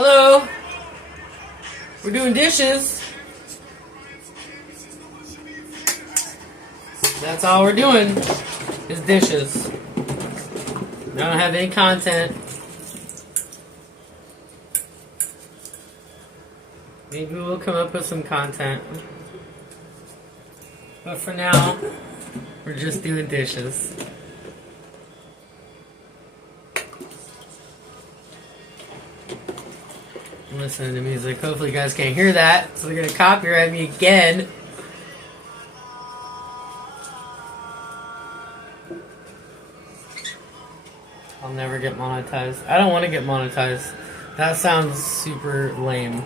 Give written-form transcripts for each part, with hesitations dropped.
Hello. We're doing dishes. That's all we're doing is dishes. I don't have any content. Maybe we'll come up with some content. But for now, we're just doing dishes. I'm listening to music. Hopefully you guys can't hear that. So they're going to copyright me again. I'll never get monetized. I don't want to get monetized. That sounds super lame.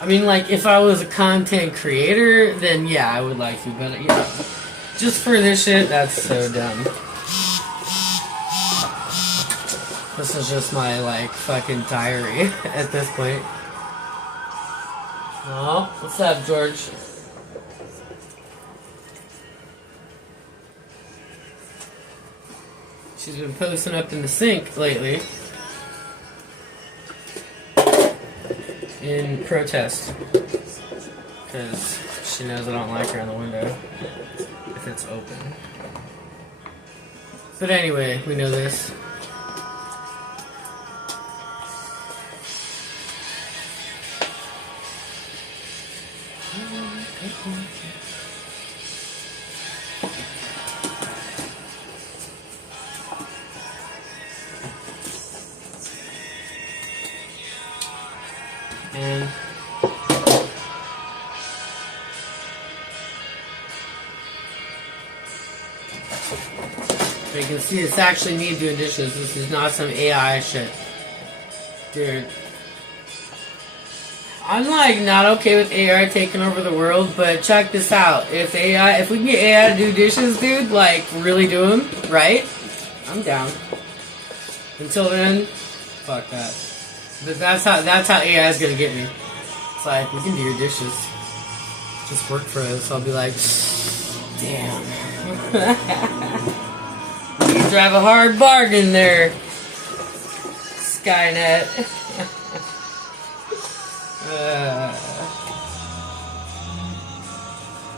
I mean, like, if I was a content creator, then yeah, I would like to. But, yeah, just for this shit, that's so dumb. This is just my, like, fucking diary at this point. Oh, what's up, George? She's been posting up in the sink lately. In protest. Because she knows I don't like her in the window. If it's open. But anyway, we know this. And so you can see it's actually me doing dishes. This is not some AI shit. Dude. I'm like not okay with AI taking over the world, but check this out. If we can get AI to do dishes, dude, like really do them, right? I'm down. Until then, fuck that. But that's how AI is gonna get me. It's like, we can do your dishes. Just work for us. I'll be like, damn. You drive a hard bargain there, Skynet.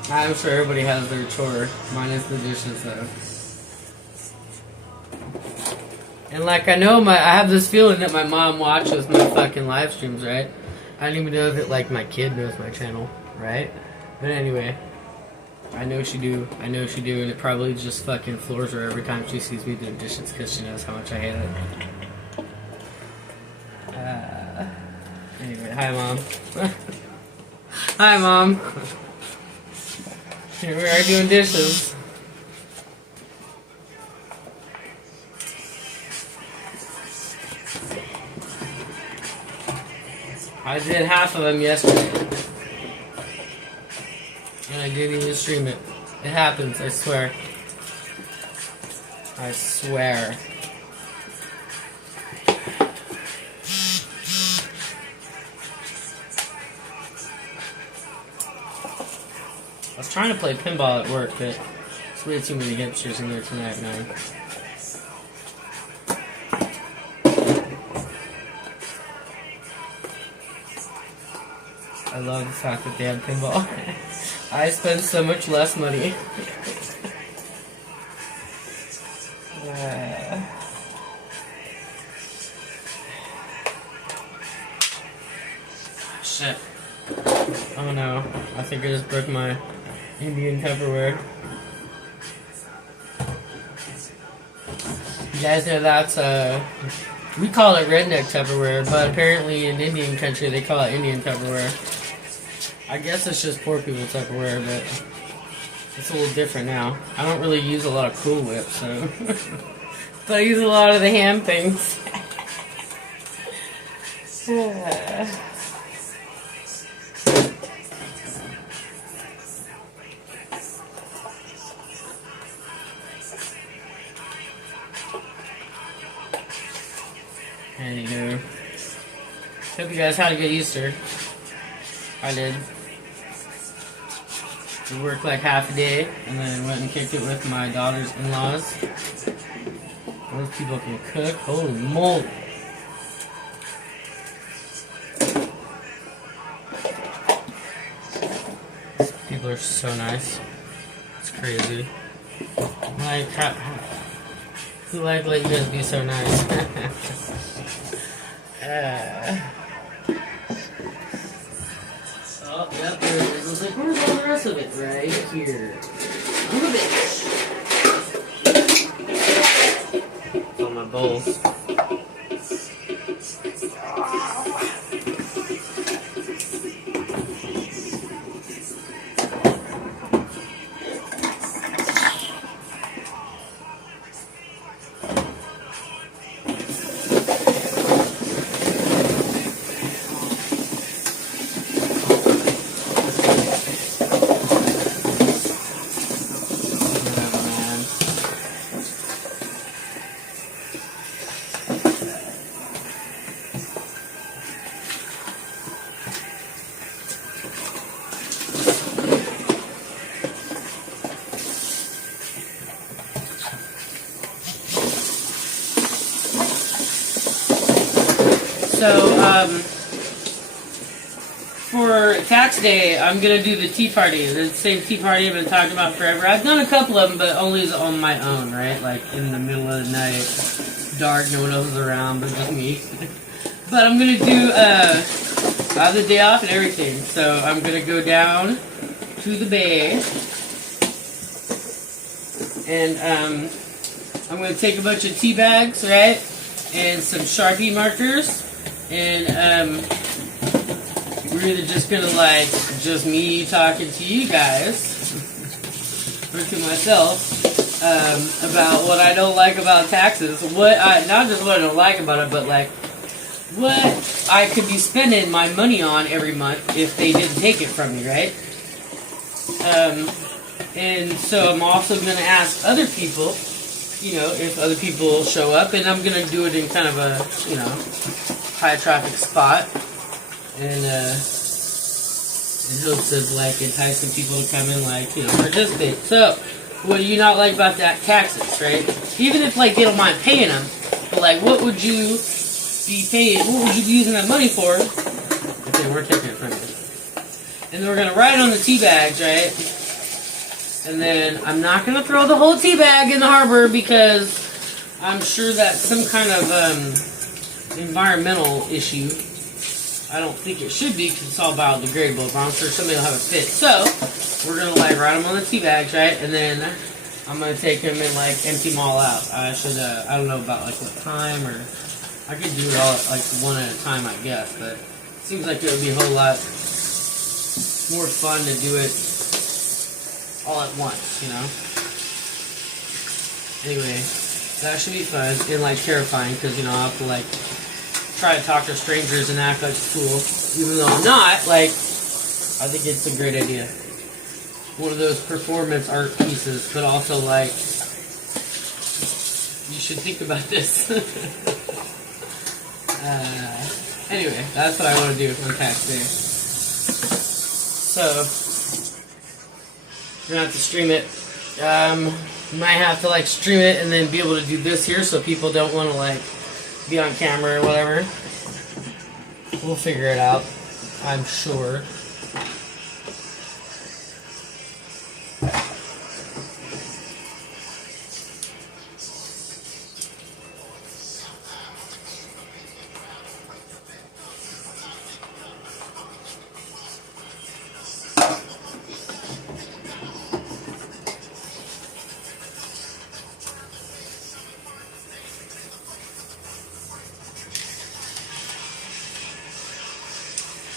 I'm sure everybody has their chore. Mine is the dishes, though. And like, I have this feeling that my mom watches my fucking live streams, right? I don't even know that like my kid knows my channel, right? But anyway, I know she do, and it probably just fucking floors her every time she sees me doing dishes because she knows how much I hate it. Anyway, hi mom. Hi mom. Here we are doing dishes. I did half of them yesterday. And I didn't even stream it. It happens, I swear. I swear. I was trying to play pinball at work, but there's way too many hipsters in there tonight, man. I love the fact that they have pinball. I spend so much less money. Shit. Oh no. I think I just broke my Indian Tupperware. You guys know that's, we call it redneck Tupperware, but apparently in Indian country they call it Indian Tupperware. I guess it's just poor people Tupperware, but it's a little different now. I don't really use a lot of Cool Whip, so... but I use a lot of the ham things. Anywho. Hope you guys had a good Easter. I did. We worked like half a day, and then went and kicked it with my daughter's in-laws. Those people can cook. Holy moly. People are so nice. It's crazy. Like, who like let you guys be so nice? Oh, yep, there it is. I was like, where's all the rest of it? Right here. I'm a bitch. It's on my bowls. So, for tax day, I'm gonna do the tea party. The same tea party I've been talking about forever. I've done a couple of them, but only on my own, right? Like in the middle of the night, dark, no one else is around, but just me. But I'm gonna do, I have the day off and everything. So I'm gonna go down to the bay, and I'm gonna take a bunch of tea bags, right? And some Sharpie markers. And we're either just gonna like just me talking to you guys or to myself about what I don't like about taxes. Not just what I don't like about it, but like what I could be spending my money on every month if they didn't take it from me, right? And so I'm also gonna ask other people, you know, if other people show up, and I'm gonna do it in kind of a, you know, high traffic spot, and in hopes of like enticing people to come and like, you know, participate. So, what do you not like about that taxes, right? Even if like they don't mind paying them, but like, what would you be paying? What would you be using that money for if they weren't taking it from you? And then we're gonna write on the tea bags, right? And then I'm not gonna throw the whole tea bag in the harbor because I'm sure that's some kind of environmental issue. I don't think it should be because it's all biodegradable, but I'm sure somebody will have a fit. So we're gonna like write them on the tea bags, right? And then I'm gonna take them and like empty them all out. I should, I don't know about like what time, or I could do it all like one at a time, I guess. But it seems like it would be a whole lot more fun to do it all at once, you know? Anyway, that should be fun and like terrifying because, you know, I'll have to like try to talk to strangers and act like it's cool. Even though I'm not, like, I think it's a great idea. One of those performance art pieces, but also like, you should think about this. Anyway, that's what I want to do on tax day. So, we're gonna have to stream it. Might have to like stream it and then be able to do this here so people don't want to like be on camera or whatever. We'll figure it out, I'm sure.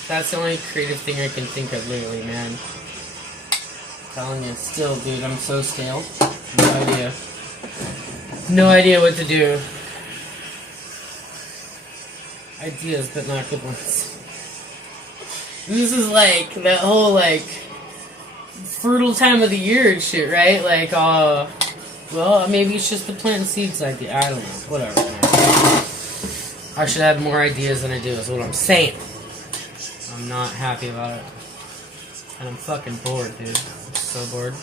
That's the only creative thing I can think of lately, man. I'm telling you, still, dude, I'm so stale. No idea. No idea what to do. Ideas, but not good ones. This is like that whole like fertile time of the year and shit, right? Like, well, maybe it's just the planting seeds idea. I don't know. Whatever, man. I should have more ideas than I do, is what I'm saying. I'm not happy about it. And I'm fucking bored, dude. I'm so bored.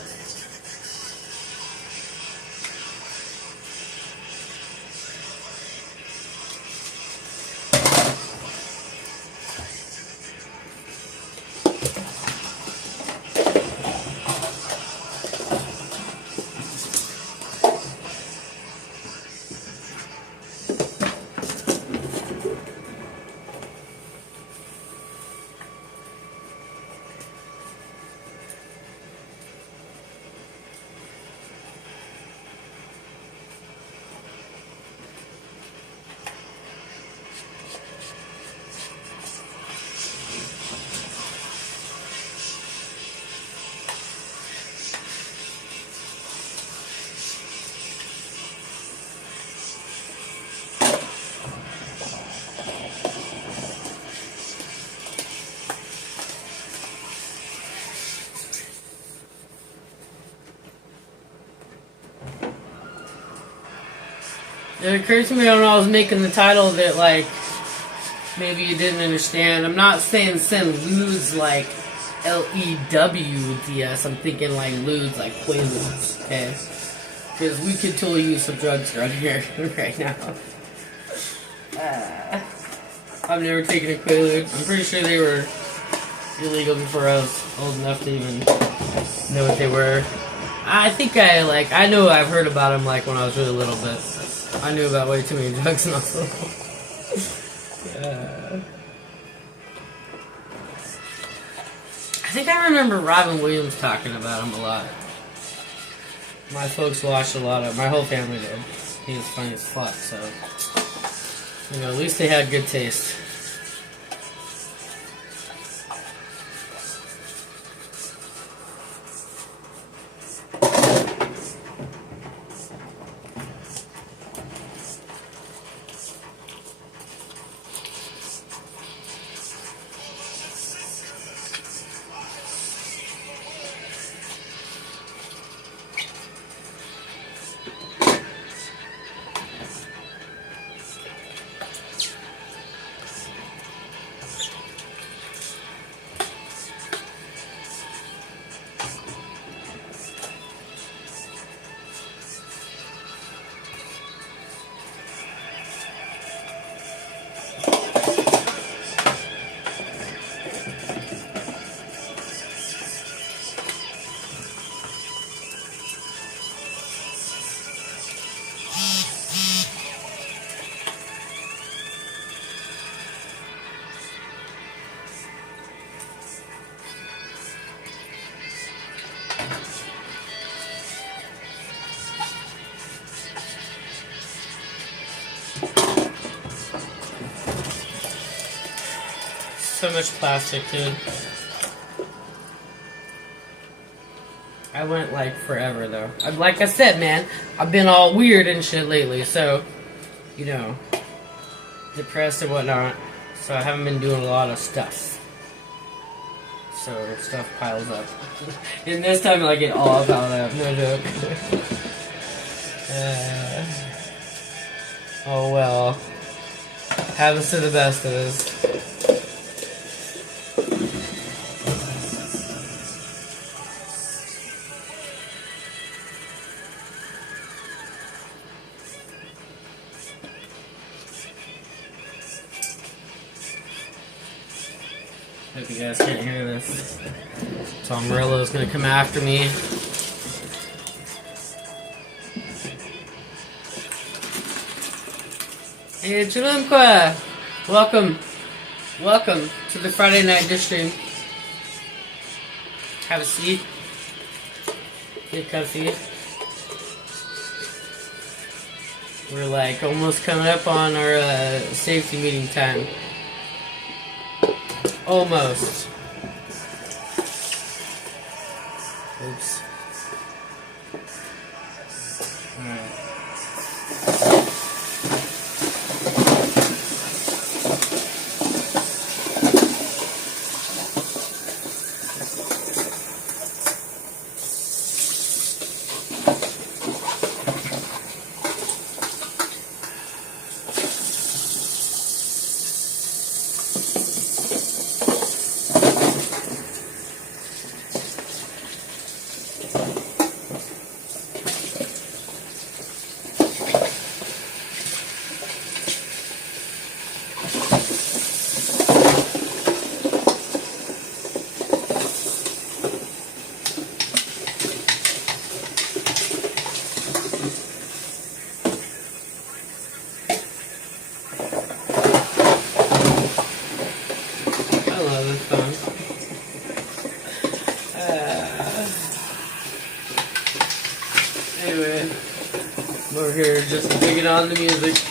It occurred to me when I was making the title that, like, maybe you didn't understand. I'm not saying send ludes like LEWDS. I'm thinking like ludes like quaaludes, okay? Because we could totally use some drugs around here right now. I've never taken a quaalude. I'm pretty sure they were illegal before I was old enough to even know what they were. I think I know I've heard about them like when I was really little, but I knew about way too many drugs when I was little. I think I remember Robin Williams talking about him a lot. My folks watched a lot of, my whole family did. He was funny as fuck, so, you know, at least they had good taste. So much plastic, dude. I went like forever though. Like I said, man, I've been all weird and shit lately, so, you know, depressed and whatnot. So I haven't been doing a lot of stuff. So stuff piles up. And this time I get all piled up, no joke. Oh well. Happens to the best of us. Hope you guys can't hear this. Tom Morello's gonna come after me. Hey, Chulumqua! Welcome. Welcome to the Friday night dish stream. Have a seat. Get comfy. We're like almost coming up on our safety meeting time. Almost. Oops. Alright. Anyway, I'm over here just digging on the music.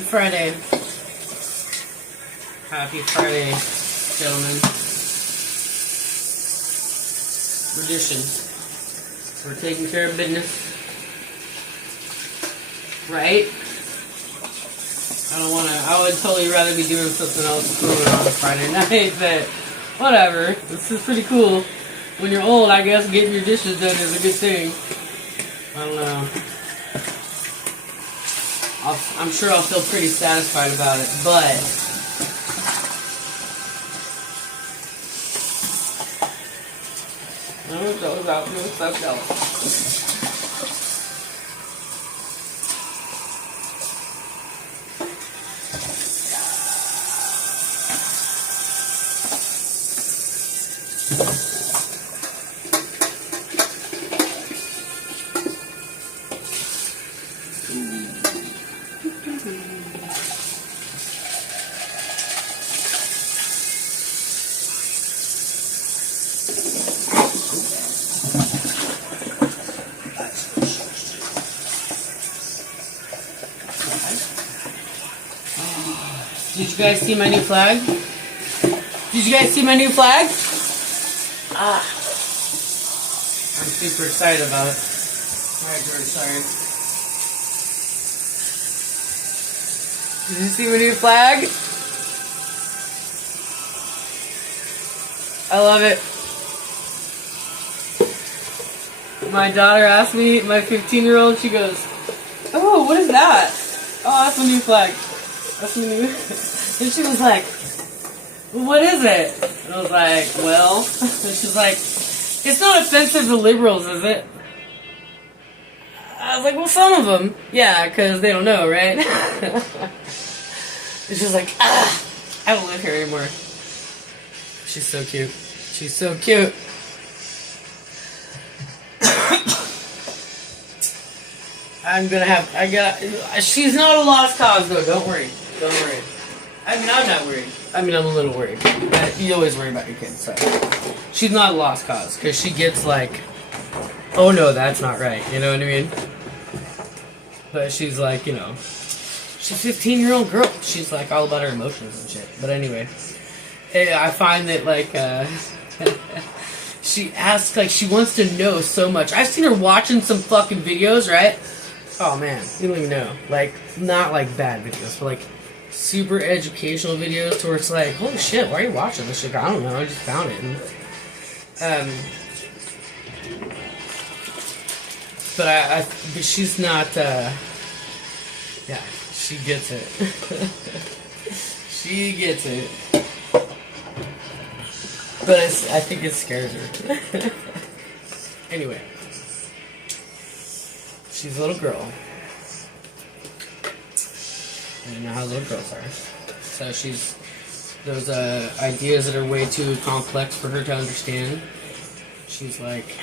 Happy Friday. Happy Friday, gentlemen. Tradition. We're taking care of business. Right? I would totally rather be doing something else cooler on a Friday night, but whatever. This is pretty cool. When you're old, I guess getting your dishes done is a good thing. I don't know. I'm sure I'll feel pretty satisfied about it, but that was out doing stuff else. Did you guys see my new flag? Did you guys see my new flag? I'm super excited about it. Alright, George, sorry. Did you see my new flag? I love it. My daughter asked me, my 15-year-old, she goes, "Oh, what is that?" "Oh, that's my new flag. That's my new..." And she was like, "What is it?" And I was like, "Well," and she's like, "It's not offensive to liberals, is it?" I was like, "Well, some of them, yeah, because they don't know, right?" And she's like, "Ah, I don't live here anymore." She's so cute. She's so cute. She's not a lost cause, though. Don't worry. Don't worry. I mean, I'm not worried. I mean, I'm a little worried. But you always worry about your kids, so. She's not a lost cause, because she gets like, "Oh no, that's not right." You know what I mean? But she's like, you know, she's a 15-year-old girl. She's like all about her emotions and shit. But anyway, I find that like, she asks, like, she wants to know so much. I've seen her watching some fucking videos, right? Oh man, you don't even know. Like, not like bad videos, but like super educational videos to where it's like, holy shit, why are you watching this shit? I don't know, I just found it. And, but she's not, yeah, she gets it. She gets it. But I think it scares her. Anyway. She's a little girl. And you know how little girls are. So she's... Those ideas that are way too complex for her to understand. She's like...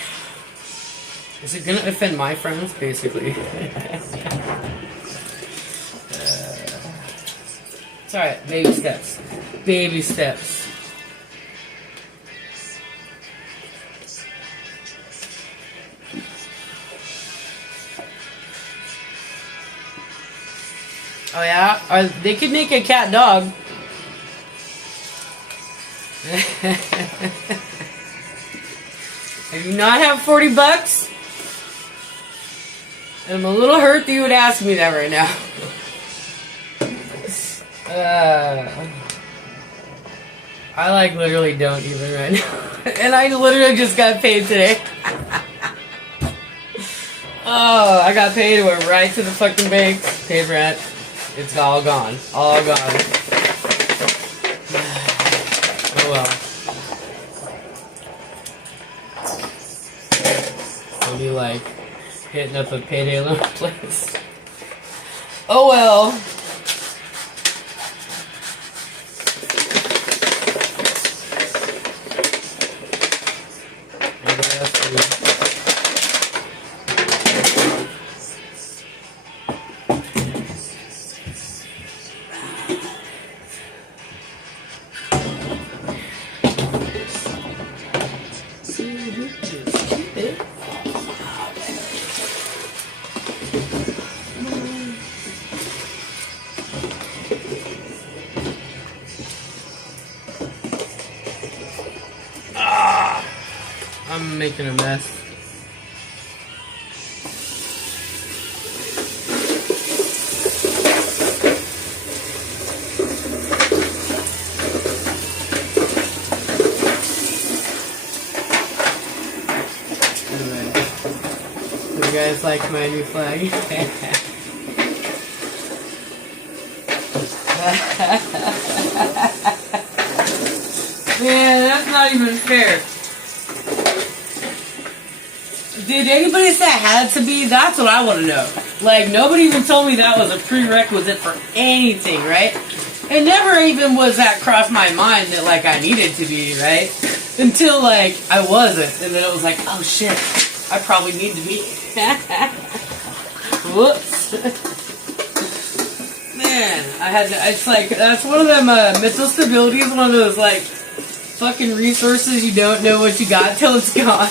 Is it gonna offend my friends? Basically. It's alright. Baby steps. Baby steps. Oh yeah? They could make a cat dog. I do not have $40. And I'm a little hurt that you would ask me that right now. I like literally don't even right now. And I literally just got paid today. Oh, I got paid. Went right to the fucking bank. Paid rent. It's all gone. All gone. Oh well. I'll be like hitting up a payday loan place. Oh well. I'm making a mess. Anyway, you guys like my new flag? Man, that's not even fair. Did anybody say it had to be? That's what I want to know. Like, nobody even told me that was a prerequisite for anything, right? It never even was that crossed my mind that, like, I needed to be, right? Until, like, I wasn't. And then it was like, oh, shit. I probably need to be. Whoops. Man, I had to, it's like, that's one of them, mental stability is one of those, like, fucking resources you don't know what you got till it's gone.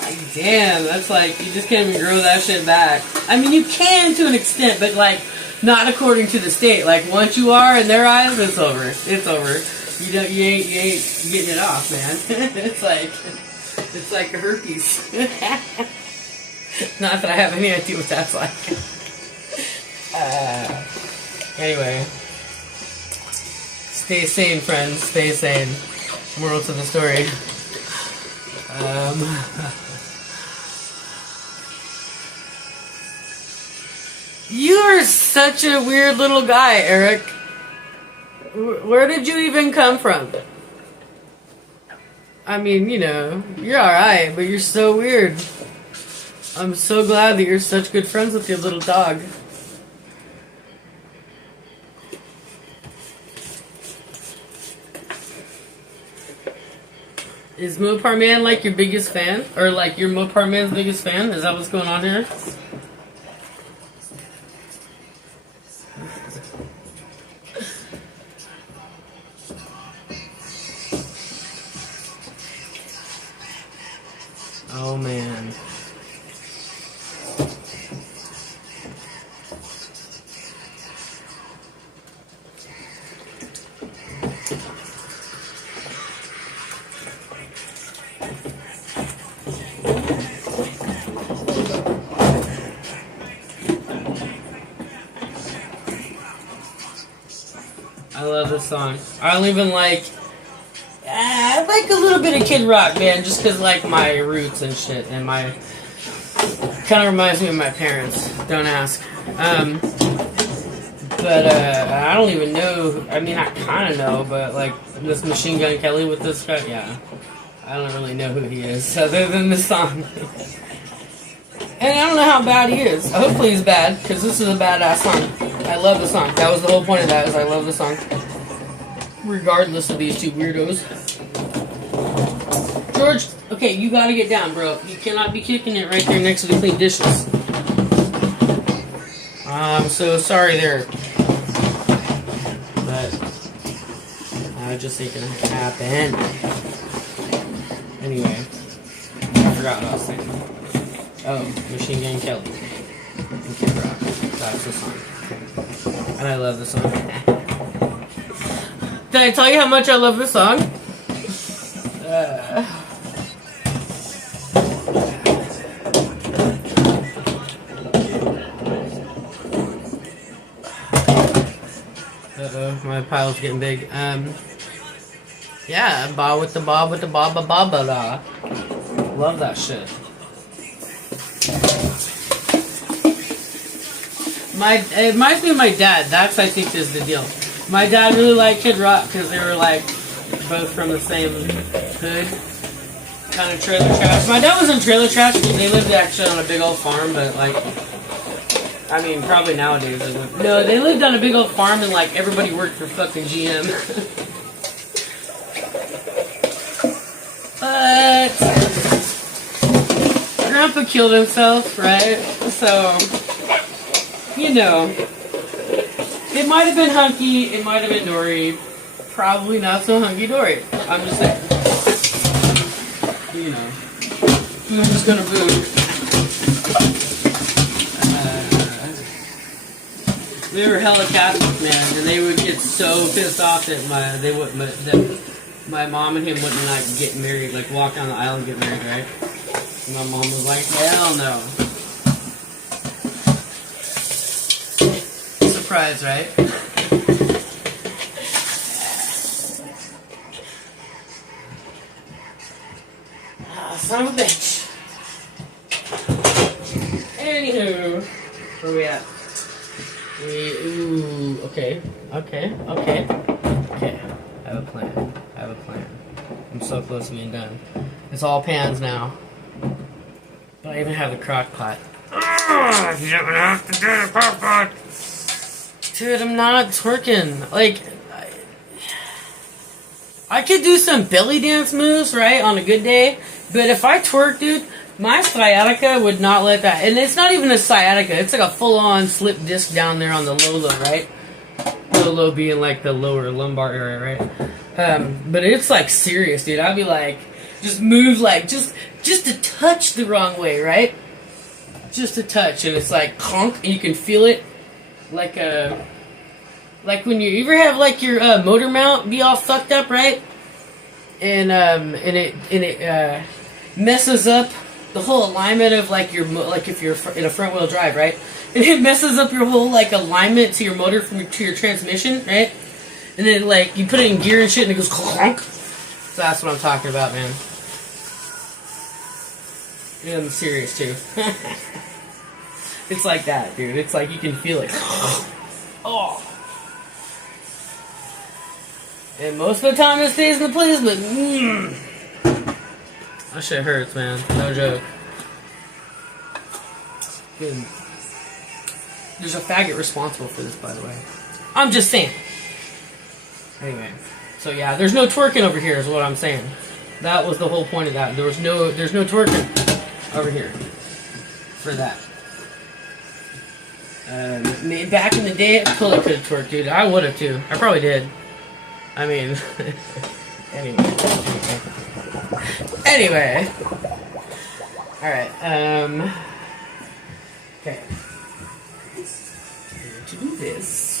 Like, damn, that's like, you just can't even grow that shit back. I mean, you can to an extent, but, like, not according to the state. Like, once you are in their eyes, it's over. It's over. You ain't getting it off, man. It's like a herpes. Not that I have any idea what that's like. Anyway. Stay sane, friends. Stay sane. Moral to the story. You are such a weird little guy, Eric. Where did you even come from? I mean, you know, you're alright, but you're so weird. I'm so glad that you're such good friends with your little dog. Is Mopar Man like your biggest fan? Or like your Mopar Man's biggest fan? Is that what's going on here? Oh man. I love this song. I don't even like... I like a little bit of Kid Rock, man, just because, like, my roots and shit, and my... kind of reminds me of my parents. Don't ask. But, I don't even know... I mean, I kind of know, but, like, this Machine Gun Kelly with this guy, yeah. I don't really know who he is, other than the song. And I don't know how bad he is. Hopefully he's bad, because this is a badass song. I love the song. That was the whole point of that, is I love the song. Regardless of these two weirdos. George, okay, you gotta get down, bro. You cannot be kicking it right there next to the clean dishes. I'm so sorry there. But I just think it happened. Anyway, I forgot what I was saying. Oh, Machine Gun Kelly. And Kid Rock. That's the song. And I love the song. Did I tell you how much I love this song? Uh-oh, my pile's getting big. Yeah, bob with the bob with the bob ba ba ba da. Love that shit. It reminds me of my dad. That's, I think, is the deal. My dad really liked Kid Rock because they were, like, both from the same hood. Kind of trailer trash. My dad was in trailer trash. They lived actually on a big old farm, but, like, I mean, probably nowadays they would. No, they lived on a big old farm and, like, everybody worked for fucking GM. But Grandpa killed himself, right? So, you know, it might have been hunky, it might have been dory. Probably not so hunky-dory. I'm just saying. You know. I'm just gonna boot. We were hella Catholic, man, and they would get so pissed off that my mom and him wouldn't like get married, like walk down the aisle and get married, right? And my mom was like, hell no. Surprise, right? Son of a bitch. Anywho, where we at? Okay. I have a plan. I'm so close to being done. It's all pans now. But I even have the crock pot. You don't have to do the crock pot. Dude, I'm not twerking. Like, I could do some belly dance moves, right, on a good day. But if I twerk, dude, my sciatica would not let that. And it's not even a sciatica. It's like a full-on slip disc down there on the low, right? Low being like the lower lumbar area, right? But it's like serious, dude. I'd be like, just move like, just a touch the wrong way, right? Just a touch. And it's like, conk, and you can feel it. Like when you ever have like your motor mount be all fucked up, right? And it messes up the whole alignment of like your like if you're in a front wheel drive, right? And it messes up your whole like alignment to your motor to your transmission, right? And then like you put it in gear and shit, and it goes clonk. So that's what I'm talking about, man. And I'm serious too. It's like that, dude. It's like you can feel it. Oh. And most of the time it stays in the place, but that shit hurts, man. No joke. Good. There's a faggot responsible for this, by the way. I'm just saying. Anyway, so yeah, there's no twerking over here, is what I'm saying. That was the whole point of that. There's no twerking over here for that. Back in the day, I totally could have twerked, dude. I would have too. I probably did. I mean, anyway. Alright, okay. To do this.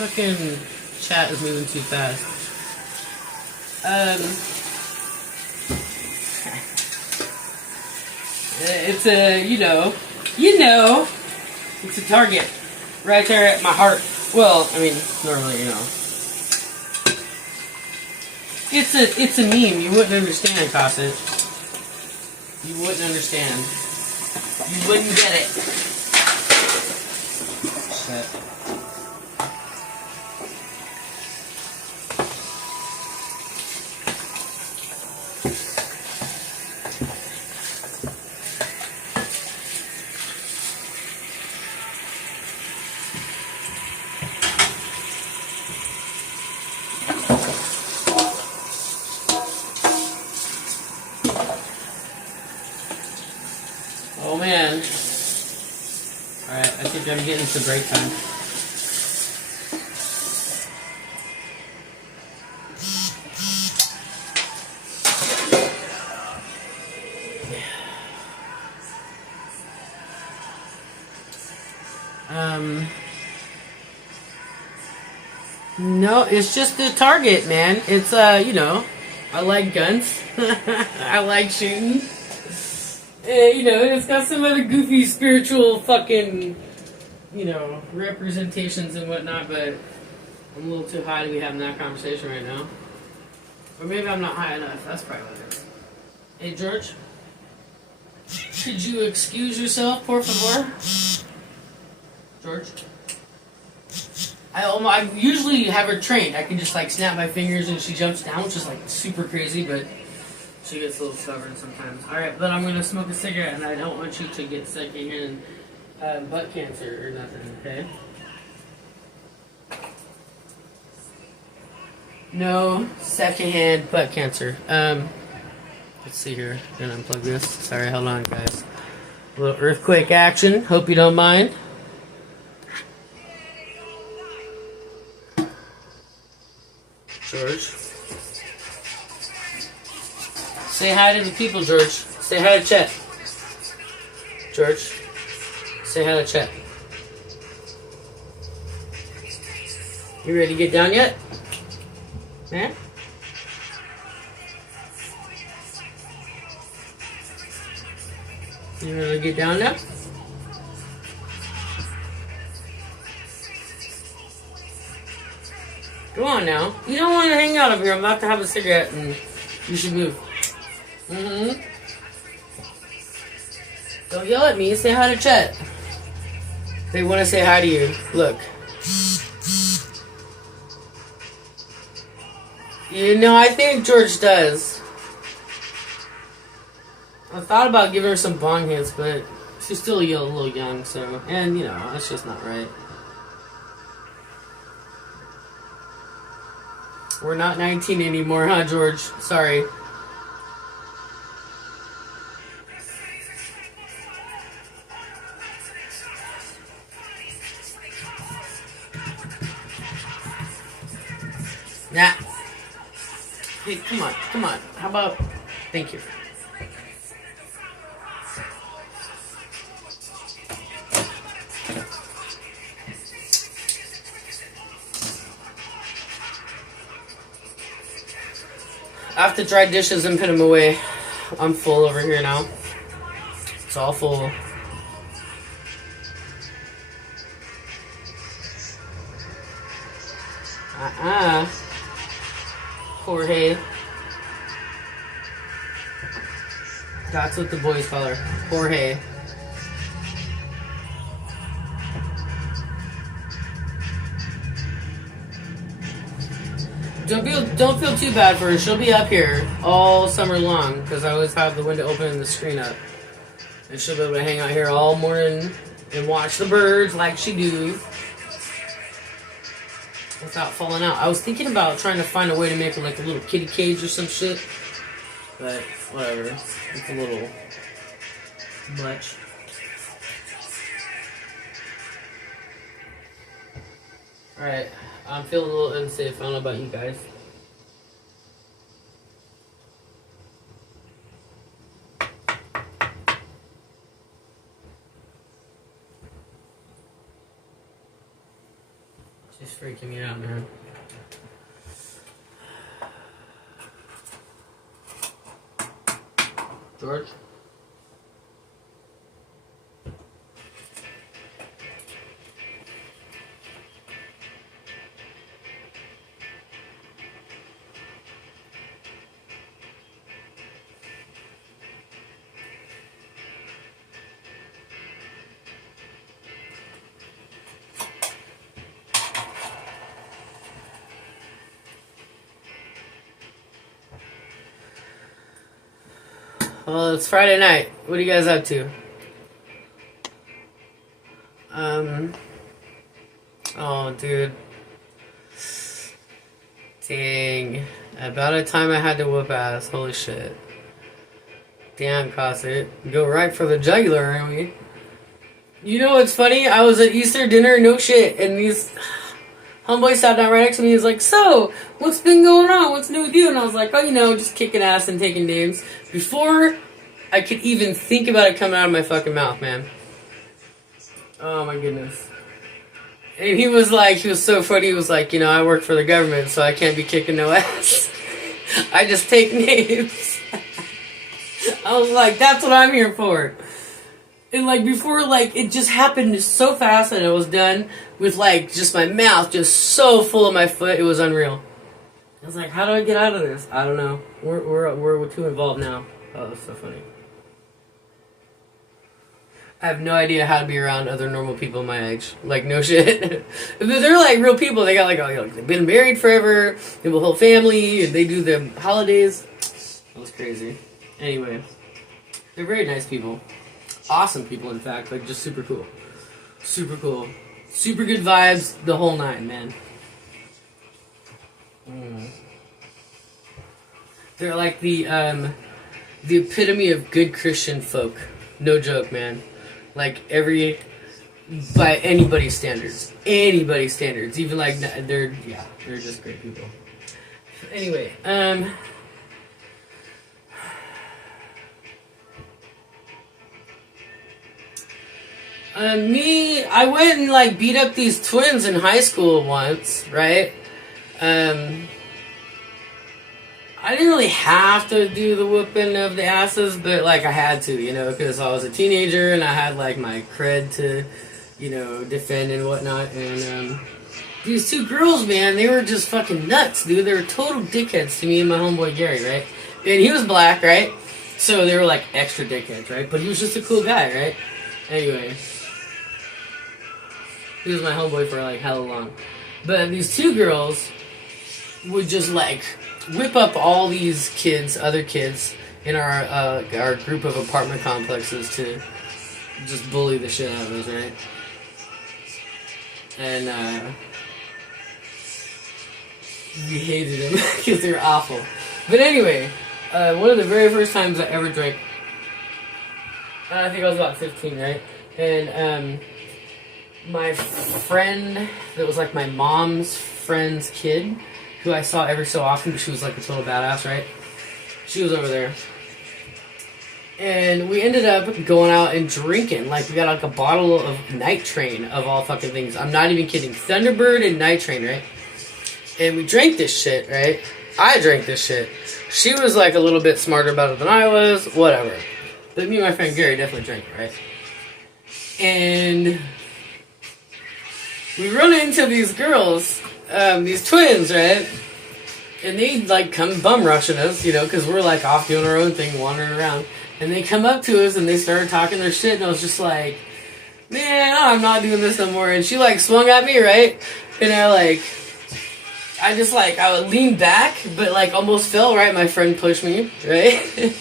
Fucking chat is moving too fast. It's a, you know, it's a target right there at my heart. Well, I mean, normally, you know. It's a meme. You wouldn't understand, Cosset. You wouldn't understand. You wouldn't get it. Shit. Oh man. Alright, I think I'm getting to break time. No, it's just the target, man. It's, you know, I like guns. I like shooting. You know, it's got some other goofy spiritual fucking, you know, representations and whatnot, but I'm a little too high to be having that conversation right now. Or maybe I'm not high enough. That's probably what it is. Hey, George? Could you excuse yourself, por favor? George? I usually have her trained. I can just, like, snap my fingers and she jumps down, which is, like, super crazy, but she gets a little stubborn sometimes. Alright, but I'm going to smoke a cigarette, and I don't want you to get secondhand butt cancer or nothing, okay? No secondhand butt cancer. Let's see here. I'm going to unplug this. Sorry, hold on, guys. A little earthquake action. Hope you don't mind. George. Say hi to the people, George. Say hi to Chet. George. Say hi to Chet. You ready to get down yet? Man? You ready to get down now? Come on now. You don't want to hang out up here. I'm about to have a cigarette and you should move. Mm-hmm. Don't yell at me. Say hi to Chet. They want to say hi to you. Look. You know, I think George does. I thought about giving her some bong hits, but she's still a little young, so... And, you know, that's just not right. We're not 19 anymore, huh, George? Sorry. Nah. Hey, come on, come on. How about... Thank you. I have to dry dishes and put them away. I'm full over here now. It's all full. Jorge. That's what the boys call her. Jorge. Don't feel too bad for her. She'll be up here all summer long because I always have the window open and the screen up. And she'll be able to hang out here all morning and watch the birds like she do without falling out. I was thinking about trying to find a way to make her like a little kitty cage or some shit. But whatever. It's a little much. Alright. I'm feeling a little unsafe. I don't know about you guys. She's freaking me out, man. George? Well, it's Friday night. What are you guys up to? Oh, dude. Dang. About a time I had to whoop ass. Holy shit. Damn, Cosset. Go right for the jugular, aren't we? You know what's funny? I was at Easter dinner, no shit, and these homeboys sat down right next to me. He's like, so, what's been going on? What's new with you? And I was like, oh, you know, just kicking ass and taking names. Before I could even think about it coming out of my fucking mouth, man. Oh, my goodness. And he was so funny. He was like, you know, I work for the government, so I can't be kicking no ass. I just take names. I was like, that's what I'm here for. And, like, before, like, it just happened so fast and it was done with, like, just my mouth just so full of my foot. It was unreal. I was like, how do I get out of this? I don't know. We're too involved now. Oh, that's so funny. I have no idea how to be around other normal people my age. Like, no shit. They're, like, real people. They got, like, they've been married forever. They have a whole family. And they do the holidays. That was crazy. Anyway. They're very nice people. Awesome people, in fact. Like, just super cool. Super cool. Super good vibes. The whole nine, man. They're like the epitome of good Christian folk. No joke, man. Like by anybody's standards. Anybody's standards. Even like, they're just great people. Anyway, I went and like beat up these twins in high school once, right? I didn't really have to do the whooping of the asses, but like I had to, because I was a teenager and I had like my cred to, defend and whatnot. And these two girls, man, they were just fucking nuts, dude. They were total dickheads to me and my homeboy Gary, right? And he was black, right? So they were like extra dickheads, right? But he was just a cool guy, right? Anyway, he was my homeboy for like hella long. But these two girls would just like whip up all these other kids in our group of apartment complexes to just bully the shit out of us, right? And we hated them because they were awful. But anyway, one of the very first times I ever drank, I think I was about 15, right? And my friend that was like my mom's friend's kid, who I saw every so often because she was like a total badass, right? She was over there. And we ended up going out and drinking. Like, we got like a bottle of Night Train, of all fucking things. I'm not even kidding. Thunderbird and Night Train, right? And we drank this shit, right? I drank this shit. She was like a little bit smarter about it than I was. Whatever. But me and my friend Gary definitely drank it, right? And we run into these girls, these twins, right? And they like come bum rushing us, because we're like off doing our own thing, wandering around. And they come up to us and they started talking their shit, and I was just like, man, I'm not doing this no more. And she like swung at me, right? And I would lean back, but like almost fell, right? My friend pushed me, right?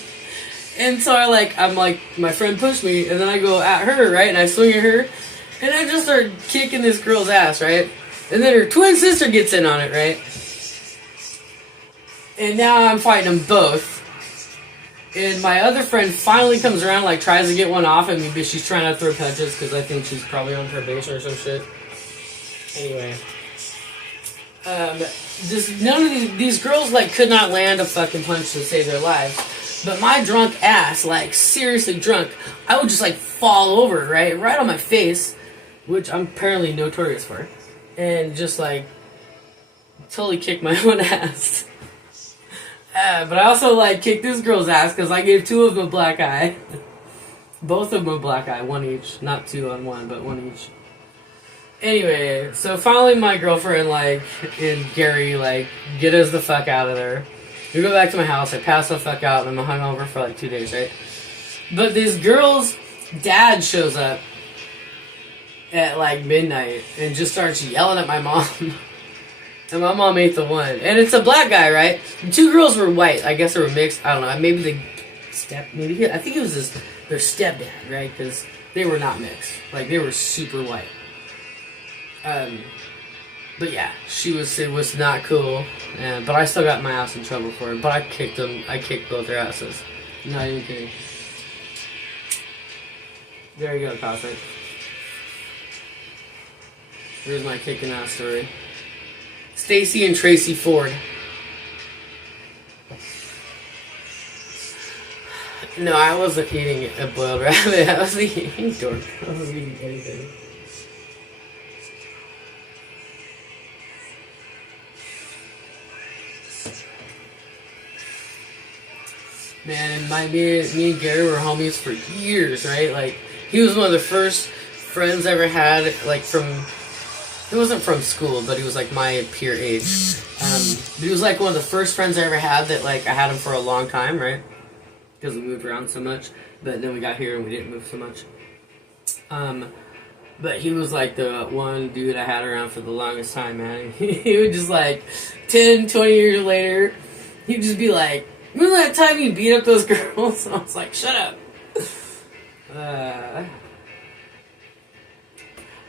And so I'm like, my friend pushed me, and then I go at her, right? And I swing at her, and I just start kicking this girl's ass, right? And then her twin sister gets in on it, right? And now I'm fighting them both. And my other friend finally comes around, like, tries to get one off at me, but she's trying to throw punches because I think she's probably on probation or some shit. Anyway. None of these girls, like, could not land a fucking punch to save their lives. But my drunk ass, like, seriously drunk, I would just, like, fall over, right? Right on my face, which I'm apparently notorious for. And just, like, totally kick my own ass. But I also, like, kicked this girl's ass because I gave two of them a black eye. Both of them a black eye, one each. Not two on one, but one each. Anyway, so finally my girlfriend, like, and Gary, like, get us the fuck out of there. We go back to my house, I pass the fuck out, and I'm hungover for, like, 2 days, right? But this girl's dad shows up at, like, midnight and just starts yelling at my mom. And my mom ate the one. And it's a black guy, right? The two girls were white. I guess they were mixed. I don't know. Maybe they I think it was their stepdad, right? Because they were not mixed. Like, they were super white. But yeah, it was not cool. But I still got my ass in trouble for it. But I kicked them. I kicked both their asses. Not even kidding. There you go, Cosmic. Here's my kicking ass story. Stacy and Tracy Ford. No, I wasn't eating a boiled rabbit. I was eating dork. I wasn't eating anything. Man, and me and Gary were homies for years, right? Like, he was one of the first friends I ever had, like, it wasn't from school, but he was, like, my peer age. But he was, like, one of the first friends I ever had that, like, I had him for a long time, right? Because we moved around so much. But then we got here and we didn't move so much. But he was, like, the one dude I had around for the longest time, man. He would just, like, 10, 20 years later, he'd just be like, remember that time you beat up those girls? And I was like, shut up.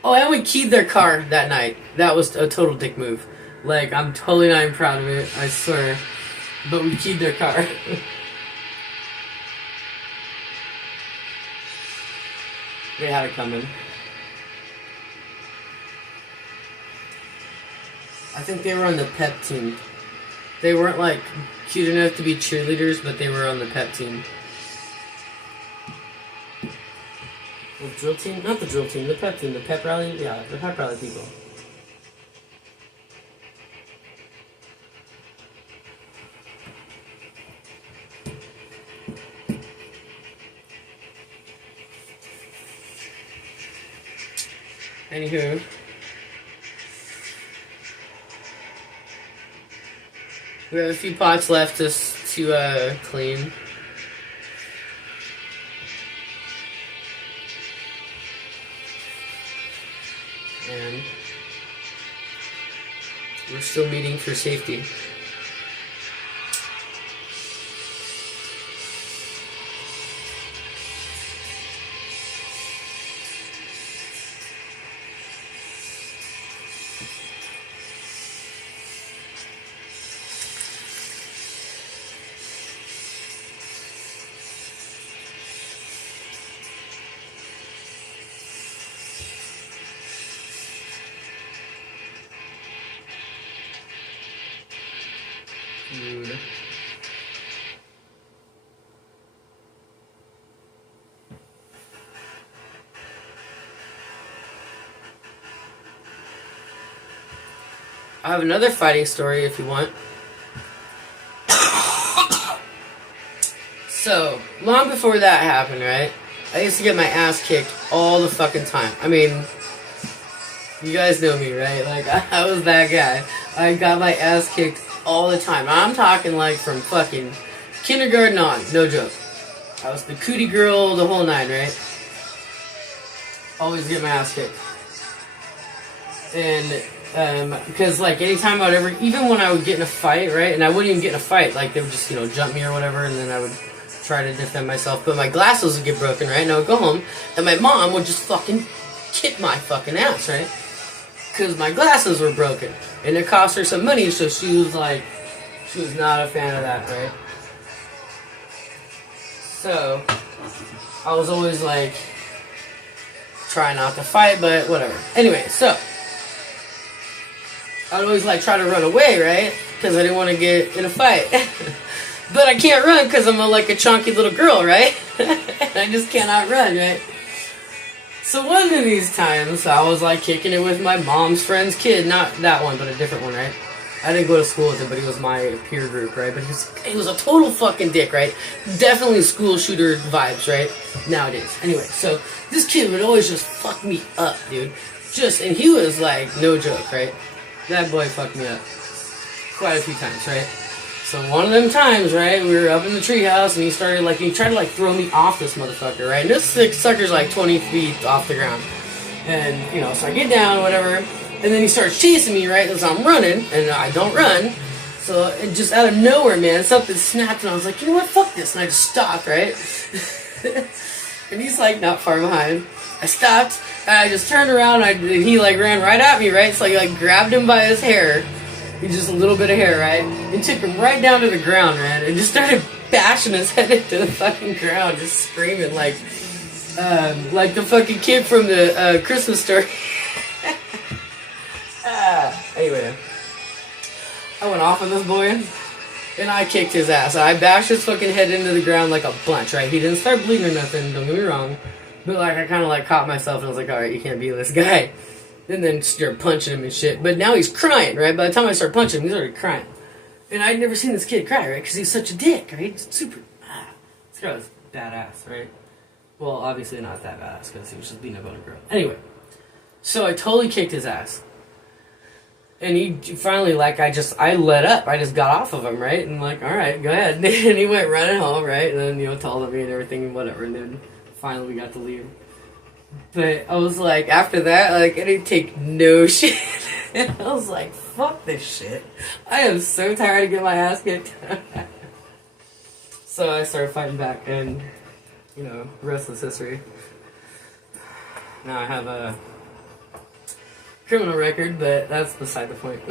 Oh, and we keyed their car that night. That was a total dick move. Like, I'm totally not even proud of it, I swear. But we keyed their car. They had it coming. I think they were on the pep team. They weren't like cute enough to be cheerleaders, but they were on the pep team. The drill team? Not the drill team, the pep team. The pep rally? Yeah, the pep rally people. Anywho. We have a few pots left to clean. And we're still meeting for safety. Dude. I have another fighting story if you want. So, long before that happened, right? I used to get my ass kicked all the fucking time. I mean, you guys know me, right? Like, I was that guy. I got my ass kicked all the time. I'm talking like from fucking kindergarten on, no joke. I was the cootie girl, the whole nine, right? Always get my ass kicked. And because like anytime I would ever, even when I would get in a fight, right? And I wouldn't even get in a fight, like they would just, jump me or whatever, and then I would try to defend myself. But my glasses would get broken, right? And I would go home, and my mom would just fucking kick my fucking ass, right? Because my glasses were broken. And it cost her some money, so she was like, she was not a fan of that, right? So, I was always like, trying not to fight, but whatever. Anyway, so, I'd always like try to run away, right? Because I didn't want to get in a fight. But I can't run because I'm like a chunky little girl, right? I just cannot run, right? So one of these times, I was like kicking it with my mom's friend's kid. Not that one, but a different one, right? I didn't go to school with him, but he was my peer group, right? But he was a total fucking dick, right? Definitely school shooter vibes, right? Nowadays. Anyway, so this kid would always just fuck me up, dude. And he was like, no joke, right? That boy fucked me up quite a few times, right? So one of them times, right, we were up in the treehouse, and he tried to throw me off this motherfucker, right? And this sucker's like 20 feet off the ground. And, so I get down, whatever, and then he starts chasing me, right, as I'm running, and I don't run. So it just out of nowhere, man, something snapped, and I was like, you know what, fuck this, and I just stopped, right? And he's like not far behind. I stopped, and I just turned around, and he like ran right at me, right? So I like grabbed him by his hair. Just a little bit of hair, right? And took him right down to the ground, man. And just started bashing his head into the fucking ground, just screaming like the fucking kid from the Christmas Story. Anyway, I went off on this boy, and I kicked his ass. I bashed his fucking head into the ground like a bunch, right? He didn't start bleeding or nothing, don't get me wrong. But like, I kind of like caught myself, and I was like, alright, you can't be this guy. And then start punching him and shit. But now he's crying, right? By the time I start punching him, he's already crying. And I'd never seen this kid cry, right? Because he's such a dick, right? Super. This guy was badass, right? Well, obviously not that badass, because he was just beating up on a girl. Anyway. So I totally kicked his ass. And he finally, I let up. I just got off of him, right? And like, alright, go ahead. And he went running home, right? And then, told me and everything and whatever. And then finally we got to leave. But I was like, after that, like, I didn't take no shit. And I was like, fuck this shit. I am so tired of getting my ass kicked. So I started fighting back, and, the rest is history. Now I have a criminal record, but that's beside the point.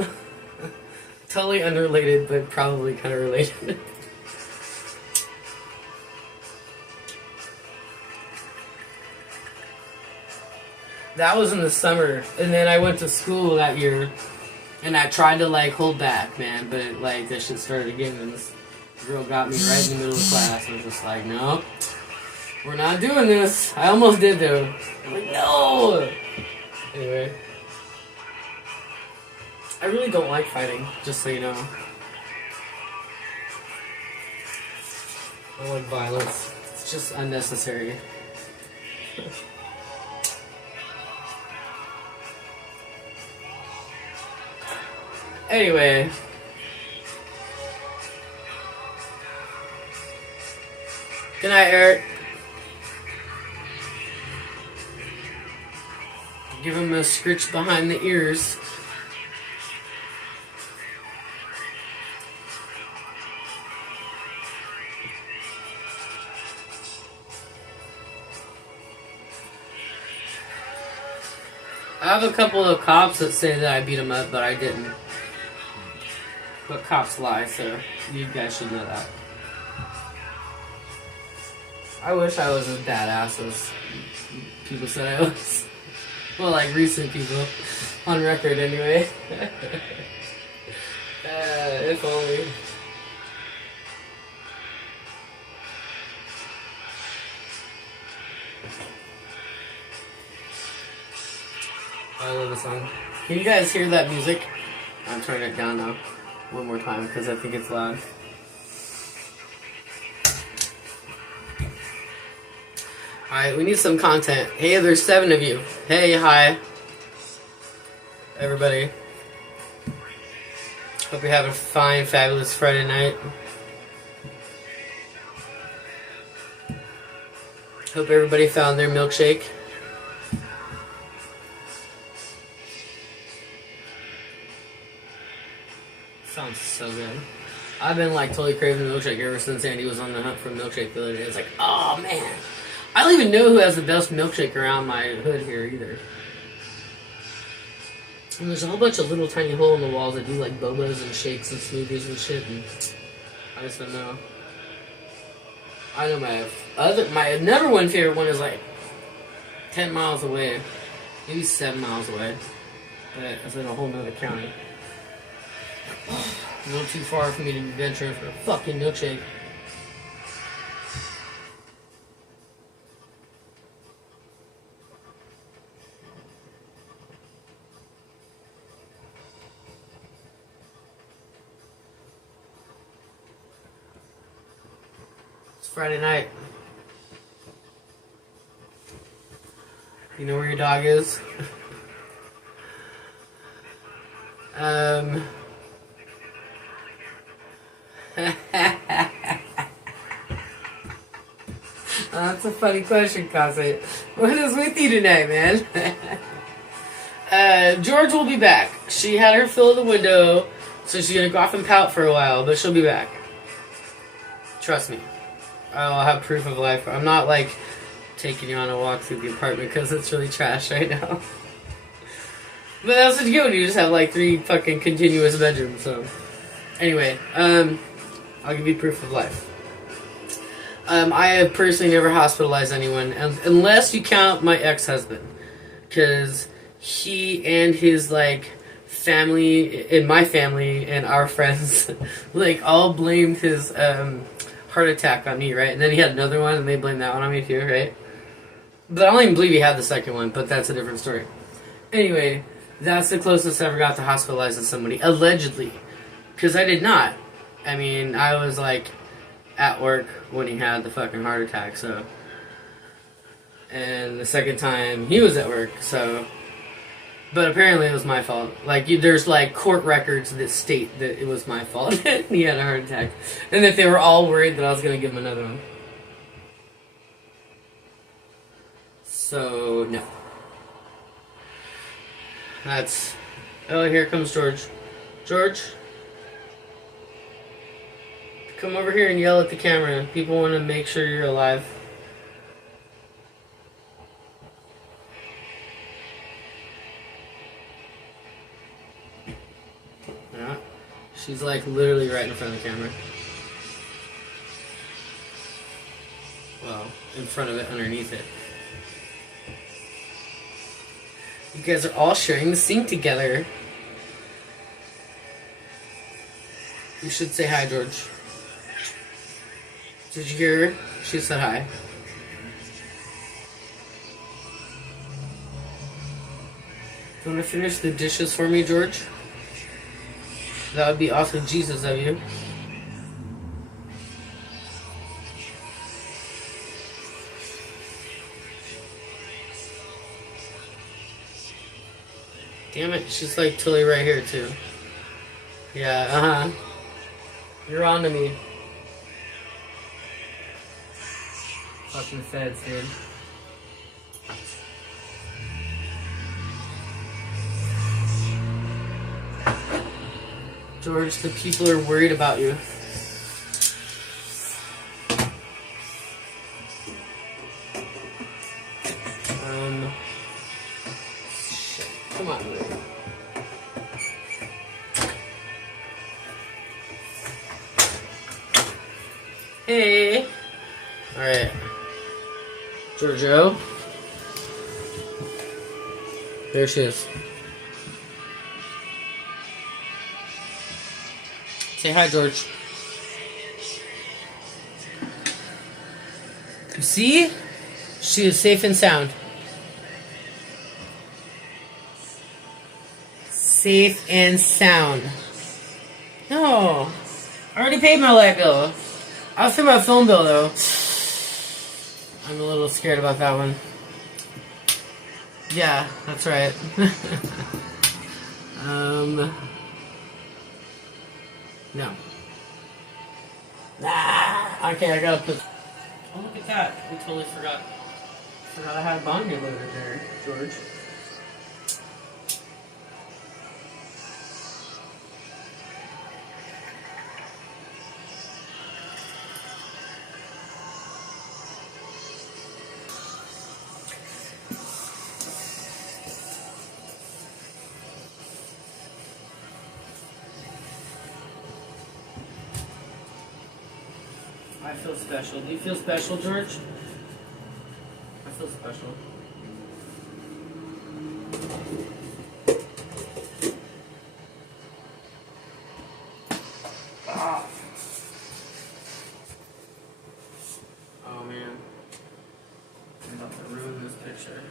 Totally unrelated, but probably kind of related. That was in the summer, and then I went to school that year, and I tried to like hold back, man, but like that shit started again, and this girl got me right in the middle of class. I was just like, no, we're not doing this. I almost did though. I'm like, no. Anyway, I really don't like fighting, just so you know. I don't like violence. It's just unnecessary. Anyway. Good night, Eric. Give him a scritch behind the ears. I have a couple of cops that say that I beat them up, but I didn't. But cops lie, so you guys should know that. I wish I was as badass as people said I was. Well, like recent people. On record, anyway. If only. I love the song. Can you guys hear that music? I'm turning it down now. One more time, because I think it's loud. Alright, we need some content. Hey, there's 7 of you. Hey, hi. Everybody. Hope you're having a fine, fabulous Friday night. Hope everybody found their milkshake. Sounds so good. I've been like totally craving milkshake ever since Andy was on the hunt for milkshake the other day. It's like, oh man. I don't even know who has the best milkshake around my hood here either. And there's a whole bunch of little tiny hole in the walls that do like bobas and shakes and smoothies and shit, and I just don't know. I know my number one favorite one is like 10 miles away, maybe 7 miles away, but it's in a whole nother county. A little too far for me to be venturing for a fucking milkshake. It's Friday night. You know where your dog is? That's a funny question, Cosette. What is with you tonight, man? George will be back. She had her fill of the window, so she's gonna go off and pout for a while, but she'll be back. Trust me. I'll have proof of life. I'm not like taking you on a walk through the apartment because it's really trash right now. But that's what you get when you just have like 3 fucking continuous bedrooms, so. Anyway, I'll give you proof of life. I have personally never hospitalized anyone, unless you count my ex-husband. Because he and his, like, family, and my family, and our friends, like, all blamed his, heart attack on me, right? And then he had another one, and they blamed that one on me too, right? But I don't even believe he had the second one, but that's a different story. Anyway, that's the closest I ever got to hospitalizing somebody, allegedly. Because I did not. I mean, I was, like, at work when he had the fucking heart attack, so. And the second time, he was at work, so. But apparently it was my fault. Like, there's, like, court records that state that it was my fault he had a heart attack. And that they were all worried that I was going to give him another one. So, no. That's... Oh, here comes George. George? Come over here and yell at the camera. People want to make sure you're alive. Yeah. She's like literally right in front of the camera. Well, in front of it, underneath it. You guys are all sharing the sink together. You should say hi, George. Did you hear her? She said hi. You want to finish the dishes for me, George? That would be awfully Jesus of you. Damn it, she's like totally right here too. Yeah, uh-huh. You're on to me. Fucking feds, dude. George, the people are worried about you. Shit. Come on, man. Hey. Alright. Giorgio. There she is. Say hi, George. You see? She is safe and sound. Safe and sound. No. I already paid my light bill. I'll pay my phone bill, though. I'm a little scared about that one. Yeah, that's right. No. Ah, okay, I gotta put... Oh, look at that. We totally forgot. Forgot I had a bond loader there, George. I feel special. Do you feel special, George? I feel special. Ah. Oh man. I'm about to ruin this picture.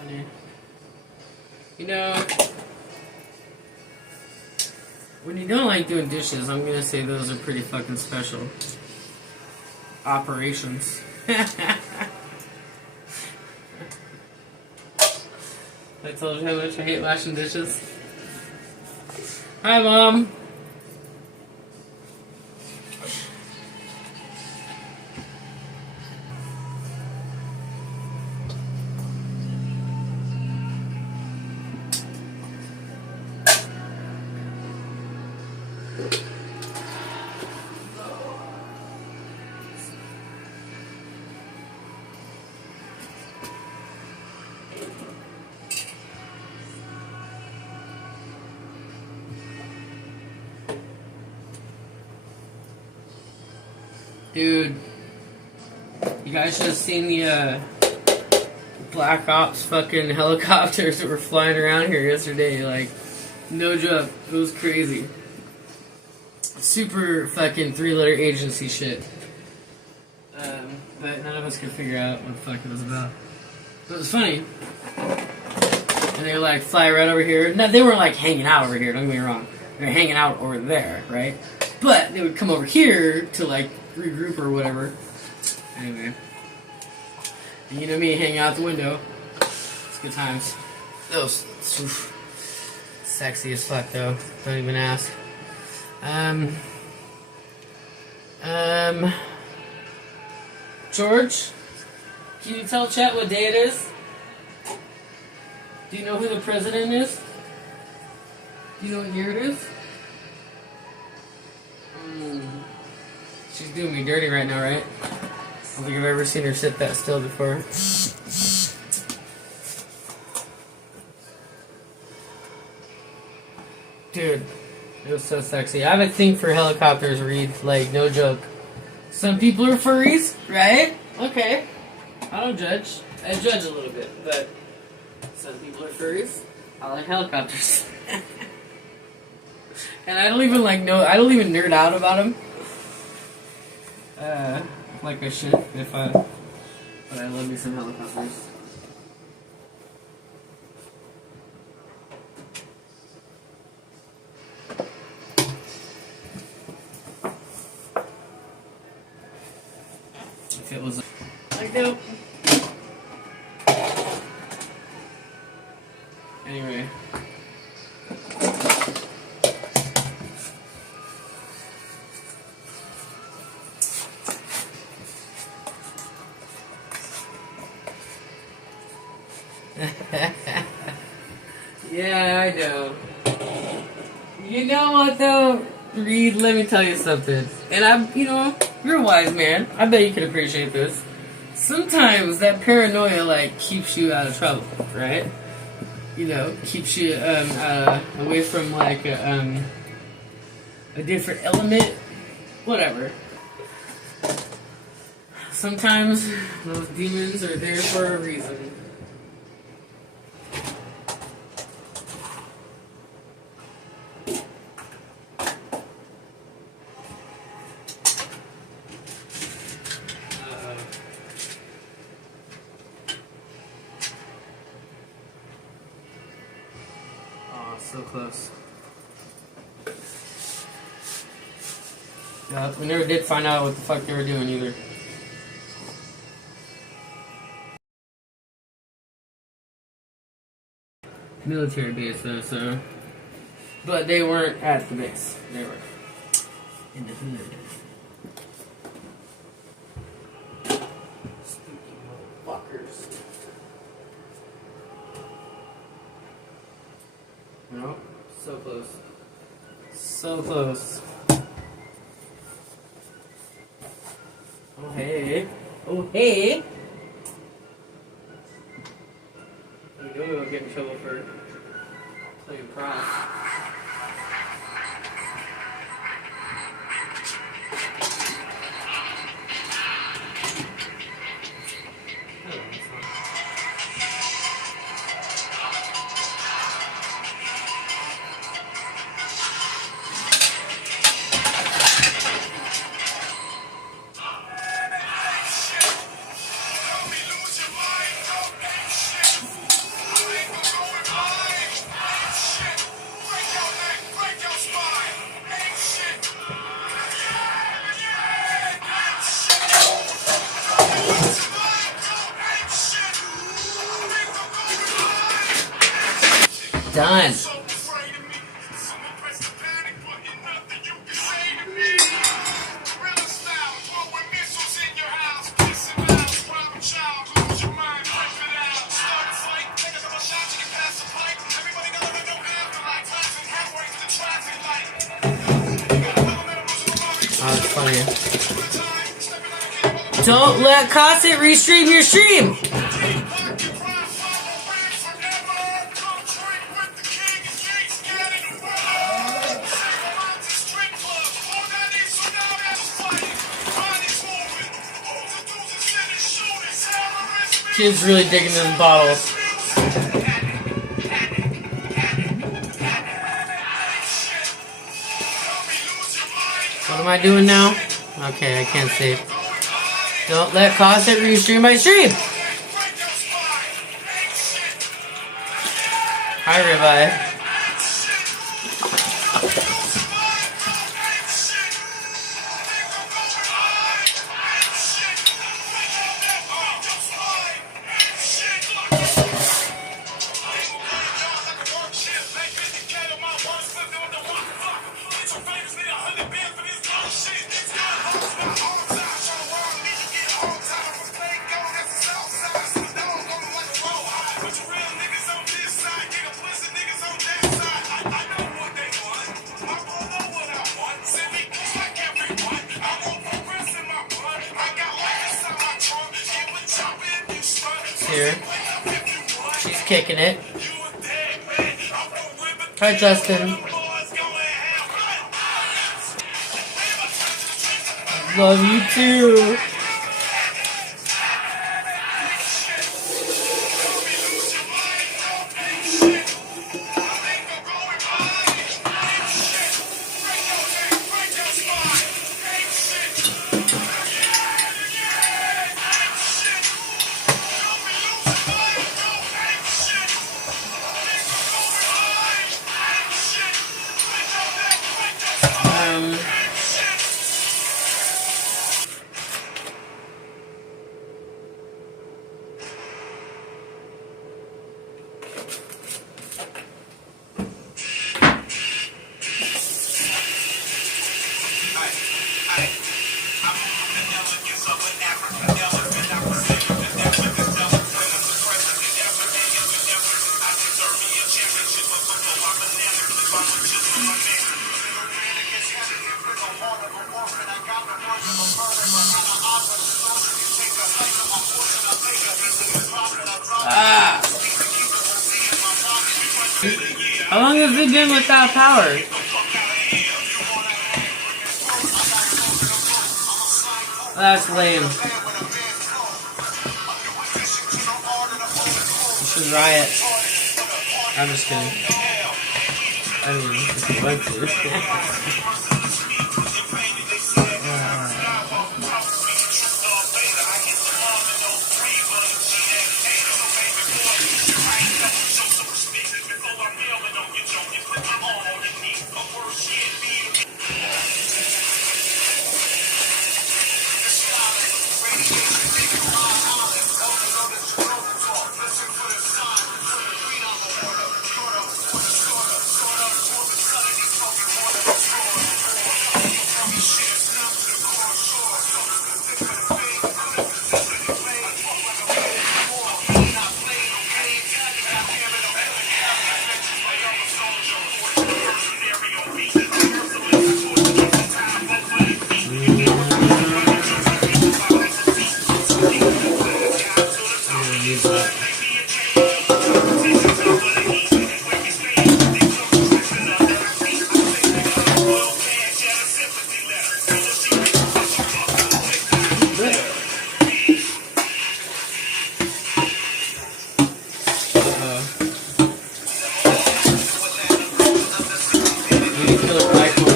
Funny. You know, when you don't like doing dishes, I'm gonna say those are pretty fucking special operations. I told you how much I hate washing dishes. Hi, Mom. Dude, you guys should have seen the Black Ops fucking helicopters that were flying around here yesterday. Like, no joke, it was crazy. Super fucking 3-letter agency shit. But none of us could figure out what the fuck it was about. But it was funny. And they were like, fly right over here. No, they weren't like hanging out over here, don't get me wrong. They were hanging out over there, right? But they would come over here to like regroup or whatever. Anyway. You know me, hang out the window. It's good times. Those sexy as fuck though. Don't even ask. George, can you tell chat what day it is? Do you know who the president is? Do you know what year it is? She's doing me dirty right now, right? I don't think I've ever seen her sit that still before. Dude, it was so sexy. I have a thing for helicopters, Reed. Like, no joke. Some people are furries, right? Okay. I don't judge. I judge a little bit, but some people are furries. I like helicopters. And I don't even I don't even nerd out about them. Like I should, but I love me some helicopters. If it was like dope. Anyway. Yeah, I know. You know what though, Reed, let me tell you something. And you're a wise man. I bet you can appreciate this. Sometimes that paranoia keeps you out of trouble, right? Keeps you away from a different element, whatever. Sometimes those demons are there for a reason. So close. Yeah, we never did find out what the fuck they were doing either. Military base though, so. But they weren't at the base. They were in the hood. Spooky motherfuckers. No, so close. So close. Oh hey. Oh hey. We know we'll get in trouble for playing props. Done. Oh, it's funny. Don't let Cosset restream your stream! Kid's really digging this bottle. What am I doing now? Okay, I can't see. Don't let Cosset restream my stream! Hi, Ribeye. Here. She's kicking it. Hi, Justin. Love you too. How long has it been without power? That's lame. You should riot. I'm just kidding. I mean, if you want to.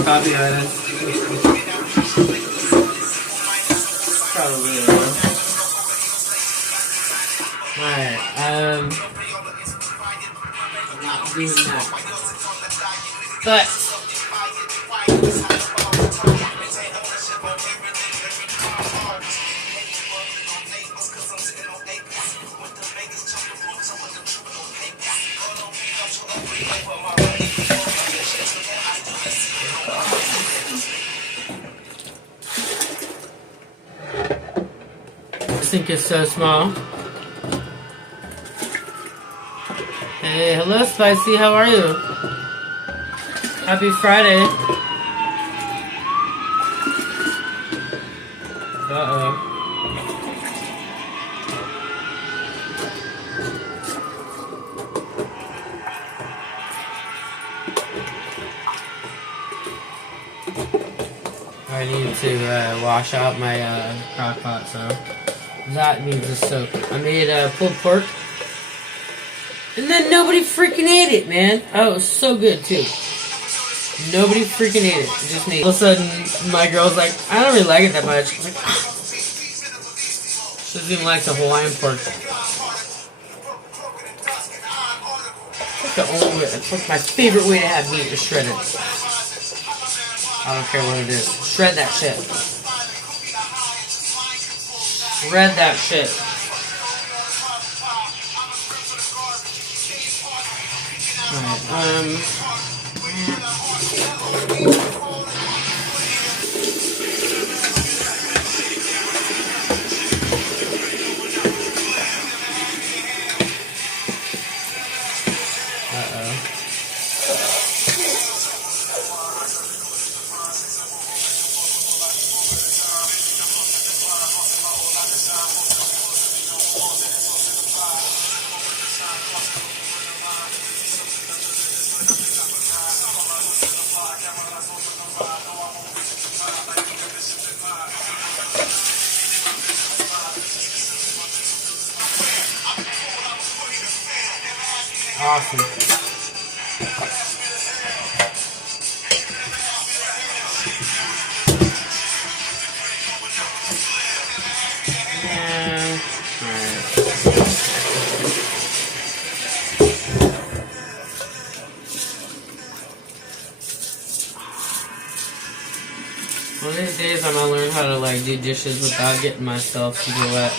Copyrighted. Probably. Alright, I'm not doing that. But I think it's so small. Hey, hello Spicy, how are you? Happy Friday. Uh-oh. I need to wash out my crock pot, so that needs a soak. I made pulled pork, and then nobody freaking ate it, man. Oh, it was so good too. Nobody freaking ate it. Just me. All of a sudden, my girl's like, I don't really like it that much. I was like, ah. She doesn't even like the Hawaiian pork. It's like the only way. It's like my favorite way to have meat is shredded. I don't care what it is. Shred that shit. Shred that shit. Alright, Awesome. Yeah. Alright. One of these days I'm gonna learn how to like do dishes without getting myself super wet.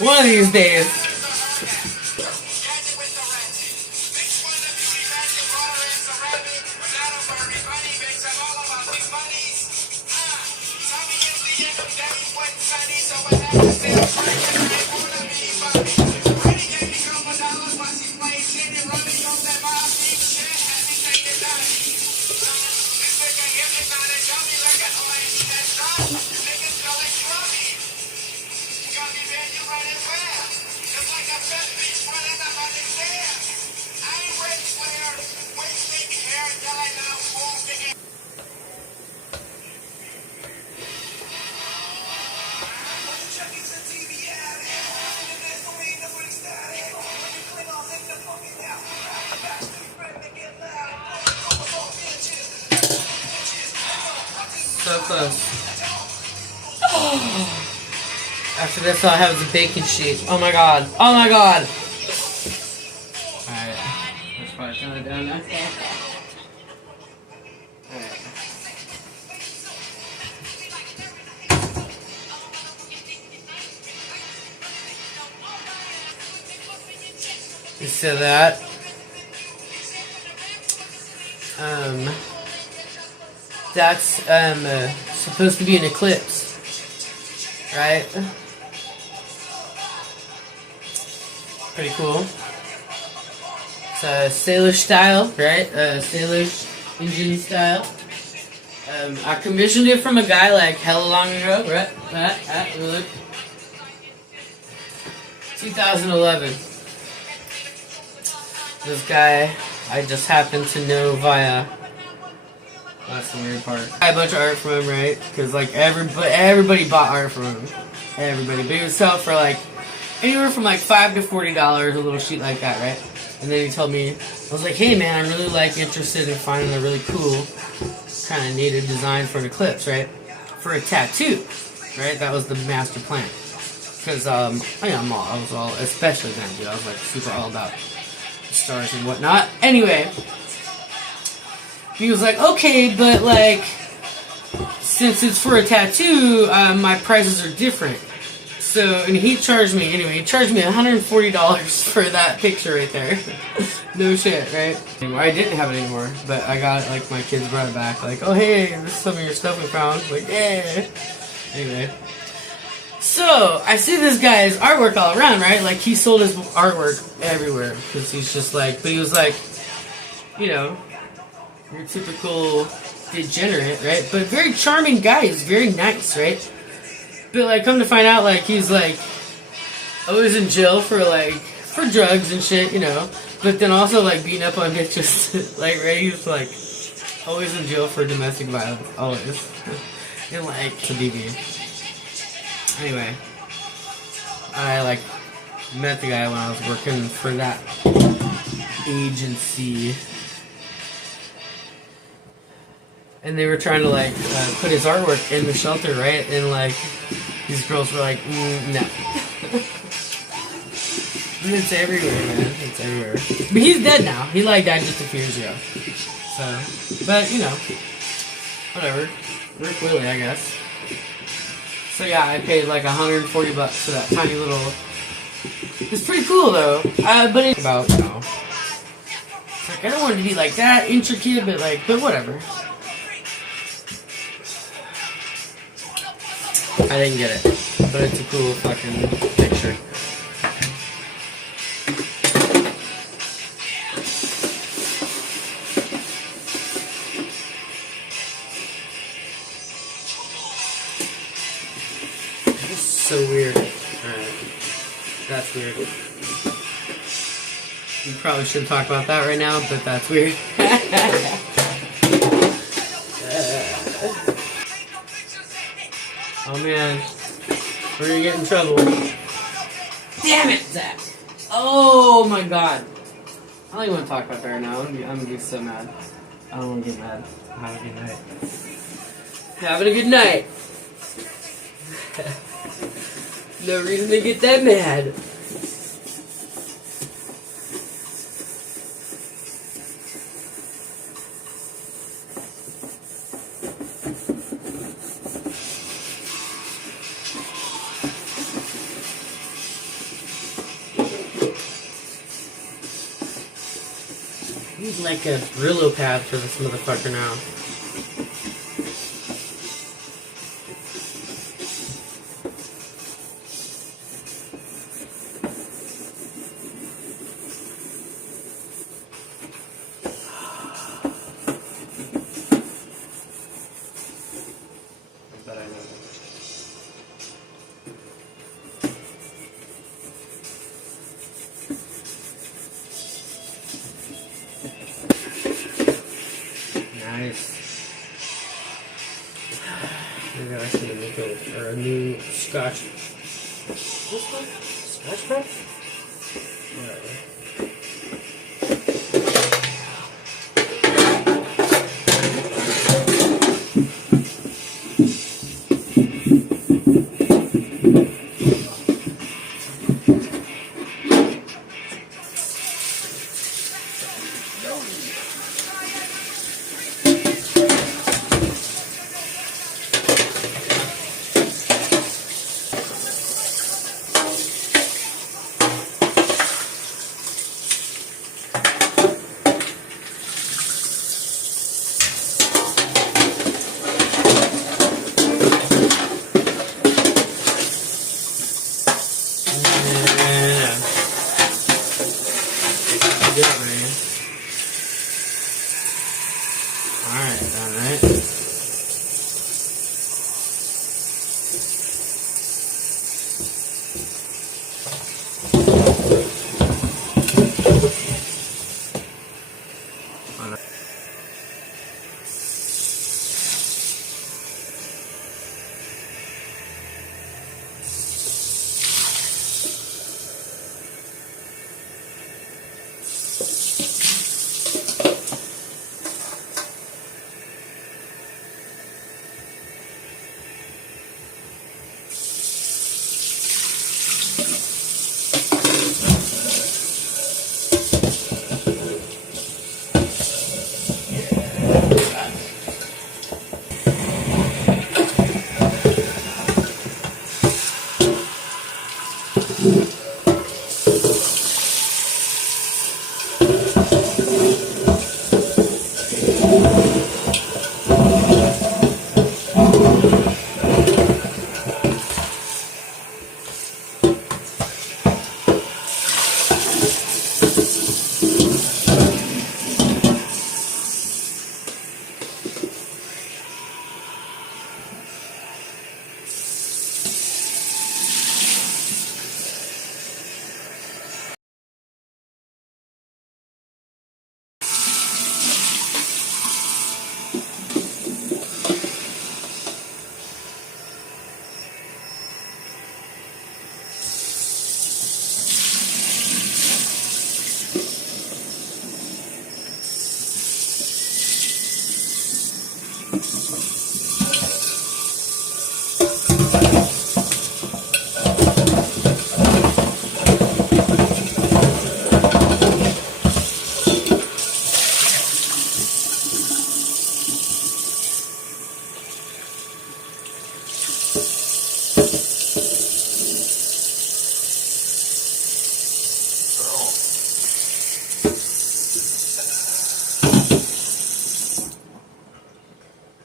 One of these days. So close. After this, I'll have the bacon sheet. Oh my god. Oh my god. Alright. Let's probably turn it down now. Alright. So that. That's supposed to be an eclipse, right? Pretty cool. It's Salish style, right? Salish engine style. I commissioned it from a guy like hella long ago, right? 2011. This guy I just happened to know via. That's the weird part. I had a bunch of art from him, right? Because like everybody bought art from him. Everybody, but he would sell for like anywhere from like $5 to $40, a little sheet like that, right? And then he told me, I was like, hey man, I'm really like interested in finding a really cool, kind of needed design for an eclipse, right? For a tattoo, right? That was the master plan. Because I was all, especially then, dude. I was like super all about the stars and whatnot. Anyway. He was like, okay, but like, since it's for a tattoo, my prices are different. So, and he charged me $140 for that picture right there. No shit, right? I didn't have it anymore, but I got it, like, my kids brought it back. Like, oh hey, this is some of your stuff we found. Like, yeah. Anyway. So, I see this guy's artwork all around, right? Like, he sold his artwork everywhere. Because he's just like, but he was like, you know, your typical degenerate, right? But very charming guy. He's very nice, right? But like, come to find out, like, he's like always in jail for like for drugs and shit, you know. But then also like beating up on bitches, like, right? He's like always in jail for domestic violence, always. And like to BB. Anyway, I like met the guy when I was working for that agency. And they were trying to like put his artwork in the shelter, right? And like these girls were like, no. And it's everywhere, man. It's everywhere. But he's dead now. He like died just a few years ago. So, but you know, whatever. Rick Willie, I guess. So yeah, I paid like $140 for that tiny little. It's pretty cool though. But it's about no. It's like I don't want it to be like that intricate, but whatever. I didn't get it, but it's a cool fucking picture. This is so weird. Alright. That's weird. You probably shouldn't talk about that right now, but that's weird. Oh man, we're gonna get in trouble. Damn it, Zach! Oh my god. I don't even want to talk about that right now. I'm gonna be so mad. I don't want to get mad. Have a good night. Having a good night. No reason to get that mad. Need like a Brillo pad for this motherfucker now. I bet I know. Nice. Maybe I should make a new scotch. This one? Scotch prep? Whatever. Alright.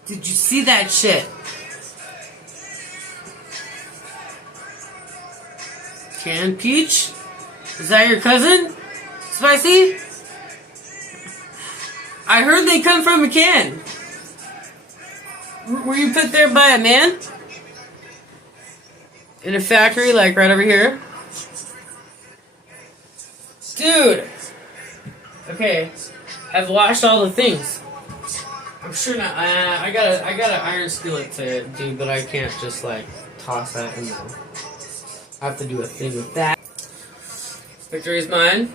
Did you see that shit? Canned peach? Is that your cousin? Spicy? I heard they come from a can. Were you put there by a man? In a factory, like right over here? Dude! Okay, I've washed all the things. I'm sure not. I got an iron skillet to do, but I can't just like toss that in there. I have to do a thing with that. Victory is mine.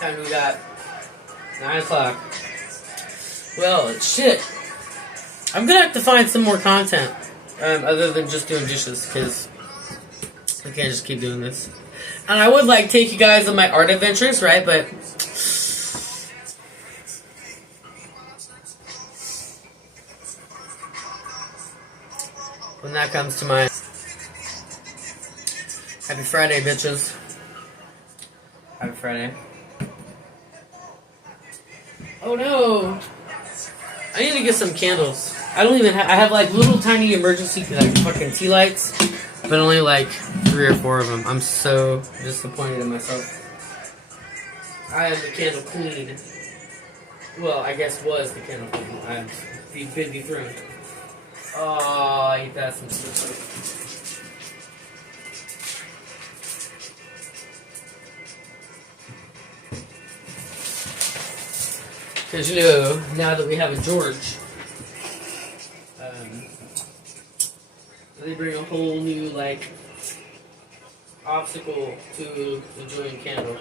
Time we got 9 o'clock. Well, shit. I'm gonna have to find some more content other than just doing dishes, because I can't just keep doing this. And I would like take you guys on my art adventures, right? But when that comes to mind, happy Friday, bitches. Happy Friday. Oh no! I need to get some candles. I don't even have, I have like little tiny emergency like fucking tea lights, but only like 3 or 4 of them. I'm so disappointed in myself. I am the candle queen. Well, I guess was the candle queen. I'm been dethroned. Oh, I eat that some stuff. Because, you know, now that we have a George, they bring a whole new, like, obstacle to enjoying candle.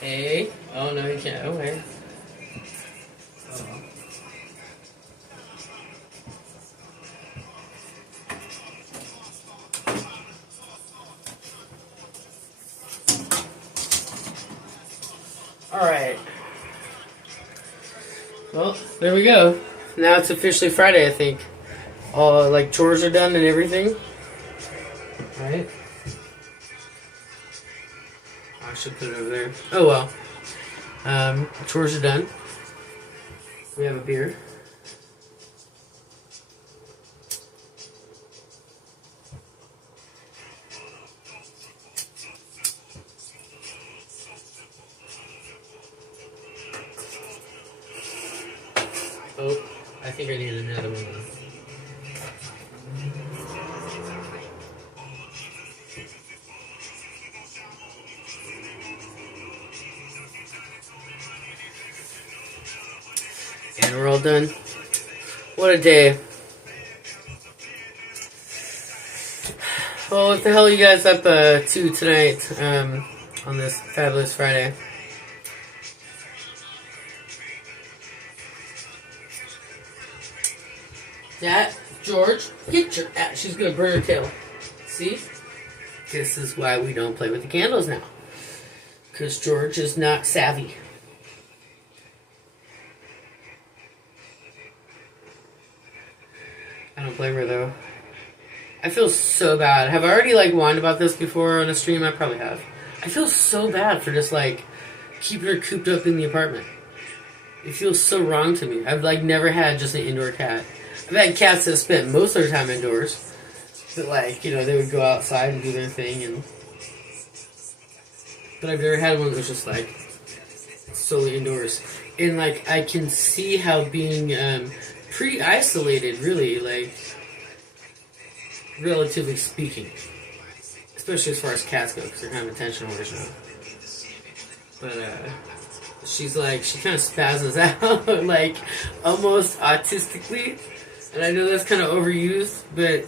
Hey? Oh, no, you can't. Okay. Oh. Alright. Well, there we go. Now it's officially Friday, I think. All, like, chores are done and everything. Right? I should put it over there. Oh, well. Chores are done. We have a beer. Oh, I think I need another one. And we're all done. What a day. Well, what the hell are you guys up to tonight on this fabulous Friday? That, George, get your ass. She's gonna burn her tail. See? This is why we don't play with the candles now. Because George is not savvy. I don't blame her though. I feel so bad. Have I already like whined about this before on a stream? I probably have. I feel so bad for just like keeping her cooped up in the apartment. It feels so wrong to me. I've like never had just an indoor cat. I've had cats that spent most of their time indoors. But like, you know, they would go outside and do their thing and but I've never had one that was just like solely indoors. And like I can see how being pretty isolated really, like relatively speaking. Especially as far as cats go, because they're kind of attention hoarders now. But she's like, she kind of spazzes out, like almost autistically. And I know that's kind of overused, but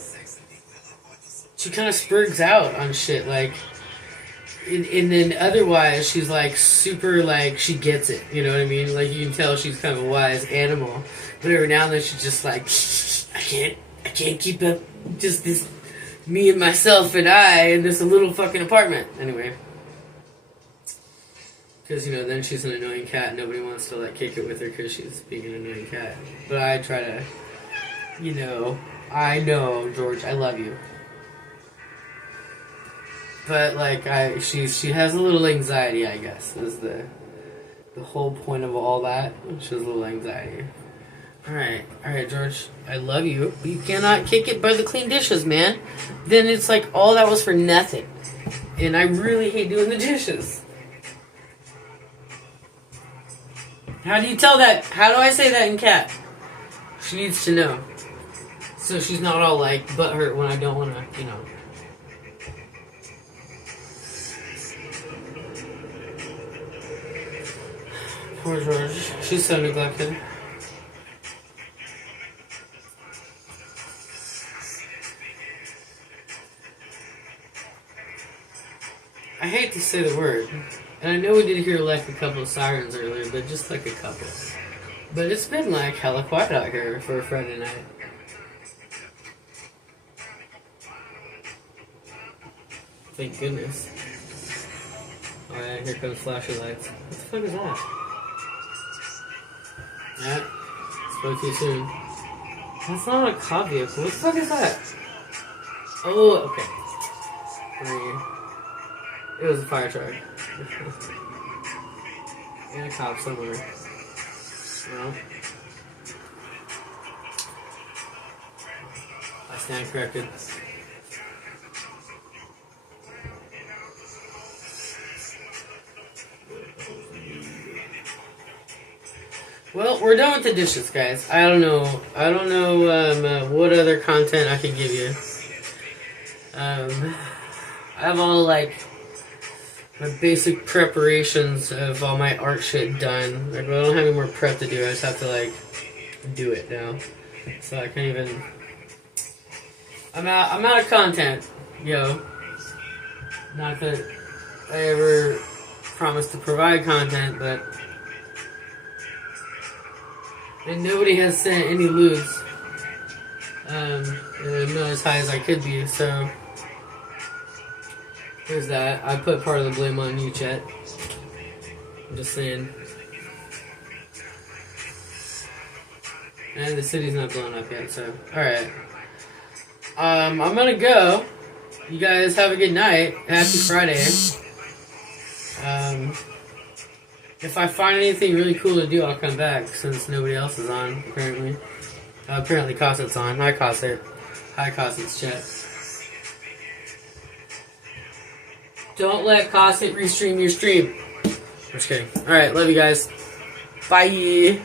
she kind of spurgs out on shit, like, and then otherwise she's like super, like, she gets it, you know what I mean? Like, you can tell she's kind of a wise animal, but every now and then she's just like, I can't keep up, just this, me and myself and I in this little fucking apartment. Anyway. Because, you know, then she's an annoying cat, nobody wants to, like, kick it with her because she's being an annoying cat. But I try to, you know, I know, George, I love you. But like she has a little anxiety, I guess, is the whole point of all that. She has a little anxiety. Alright, George, I love you. But you cannot kick it by the clean dishes, man. Then it's like all that was for nothing. And I really hate doing the dishes. How do you tell that? How do I say that in cat? She needs to know. So she's not all like butthurt when I don't want to, you know. Poor George. She's so neglected. I hate to say the word, and I know we did hear like a couple of sirens earlier, but just like a couple. But it's been like hella quiet out here for a Friday night. Thank goodness. Alright, here comes flashing lights. What the fuck is that? Yeah, spoke too soon. That's not a cop vehicle. What the fuck is that? Oh, okay. It was a fire truck. And a cop somewhere. Well, I stand corrected. Well, we're done with the dishes, guys. I don't know what other content I could give you. I have all like my basic preparations of all my art shit done. Like, I don't have any more prep to do. I just have to like do it now. So I can't even. I'm out of content, yo. Not that I ever promised to provide content, but. And nobody has sent any ludes. And I'm not as high as I could be, so there's that. I put part of the blame on you, Chet. I'm just saying. And the city's not blown up yet, so alright. I'm gonna go. You guys have a good night. Happy Friday. If I find anything really cool to do, I'll come back, since nobody else is on, apparently. Apparently Cosset's on. Hi, Cosset. Hi, Cosset's chat. Don't let Cosset restream your stream. Just kidding. Alright, love you guys. Bye.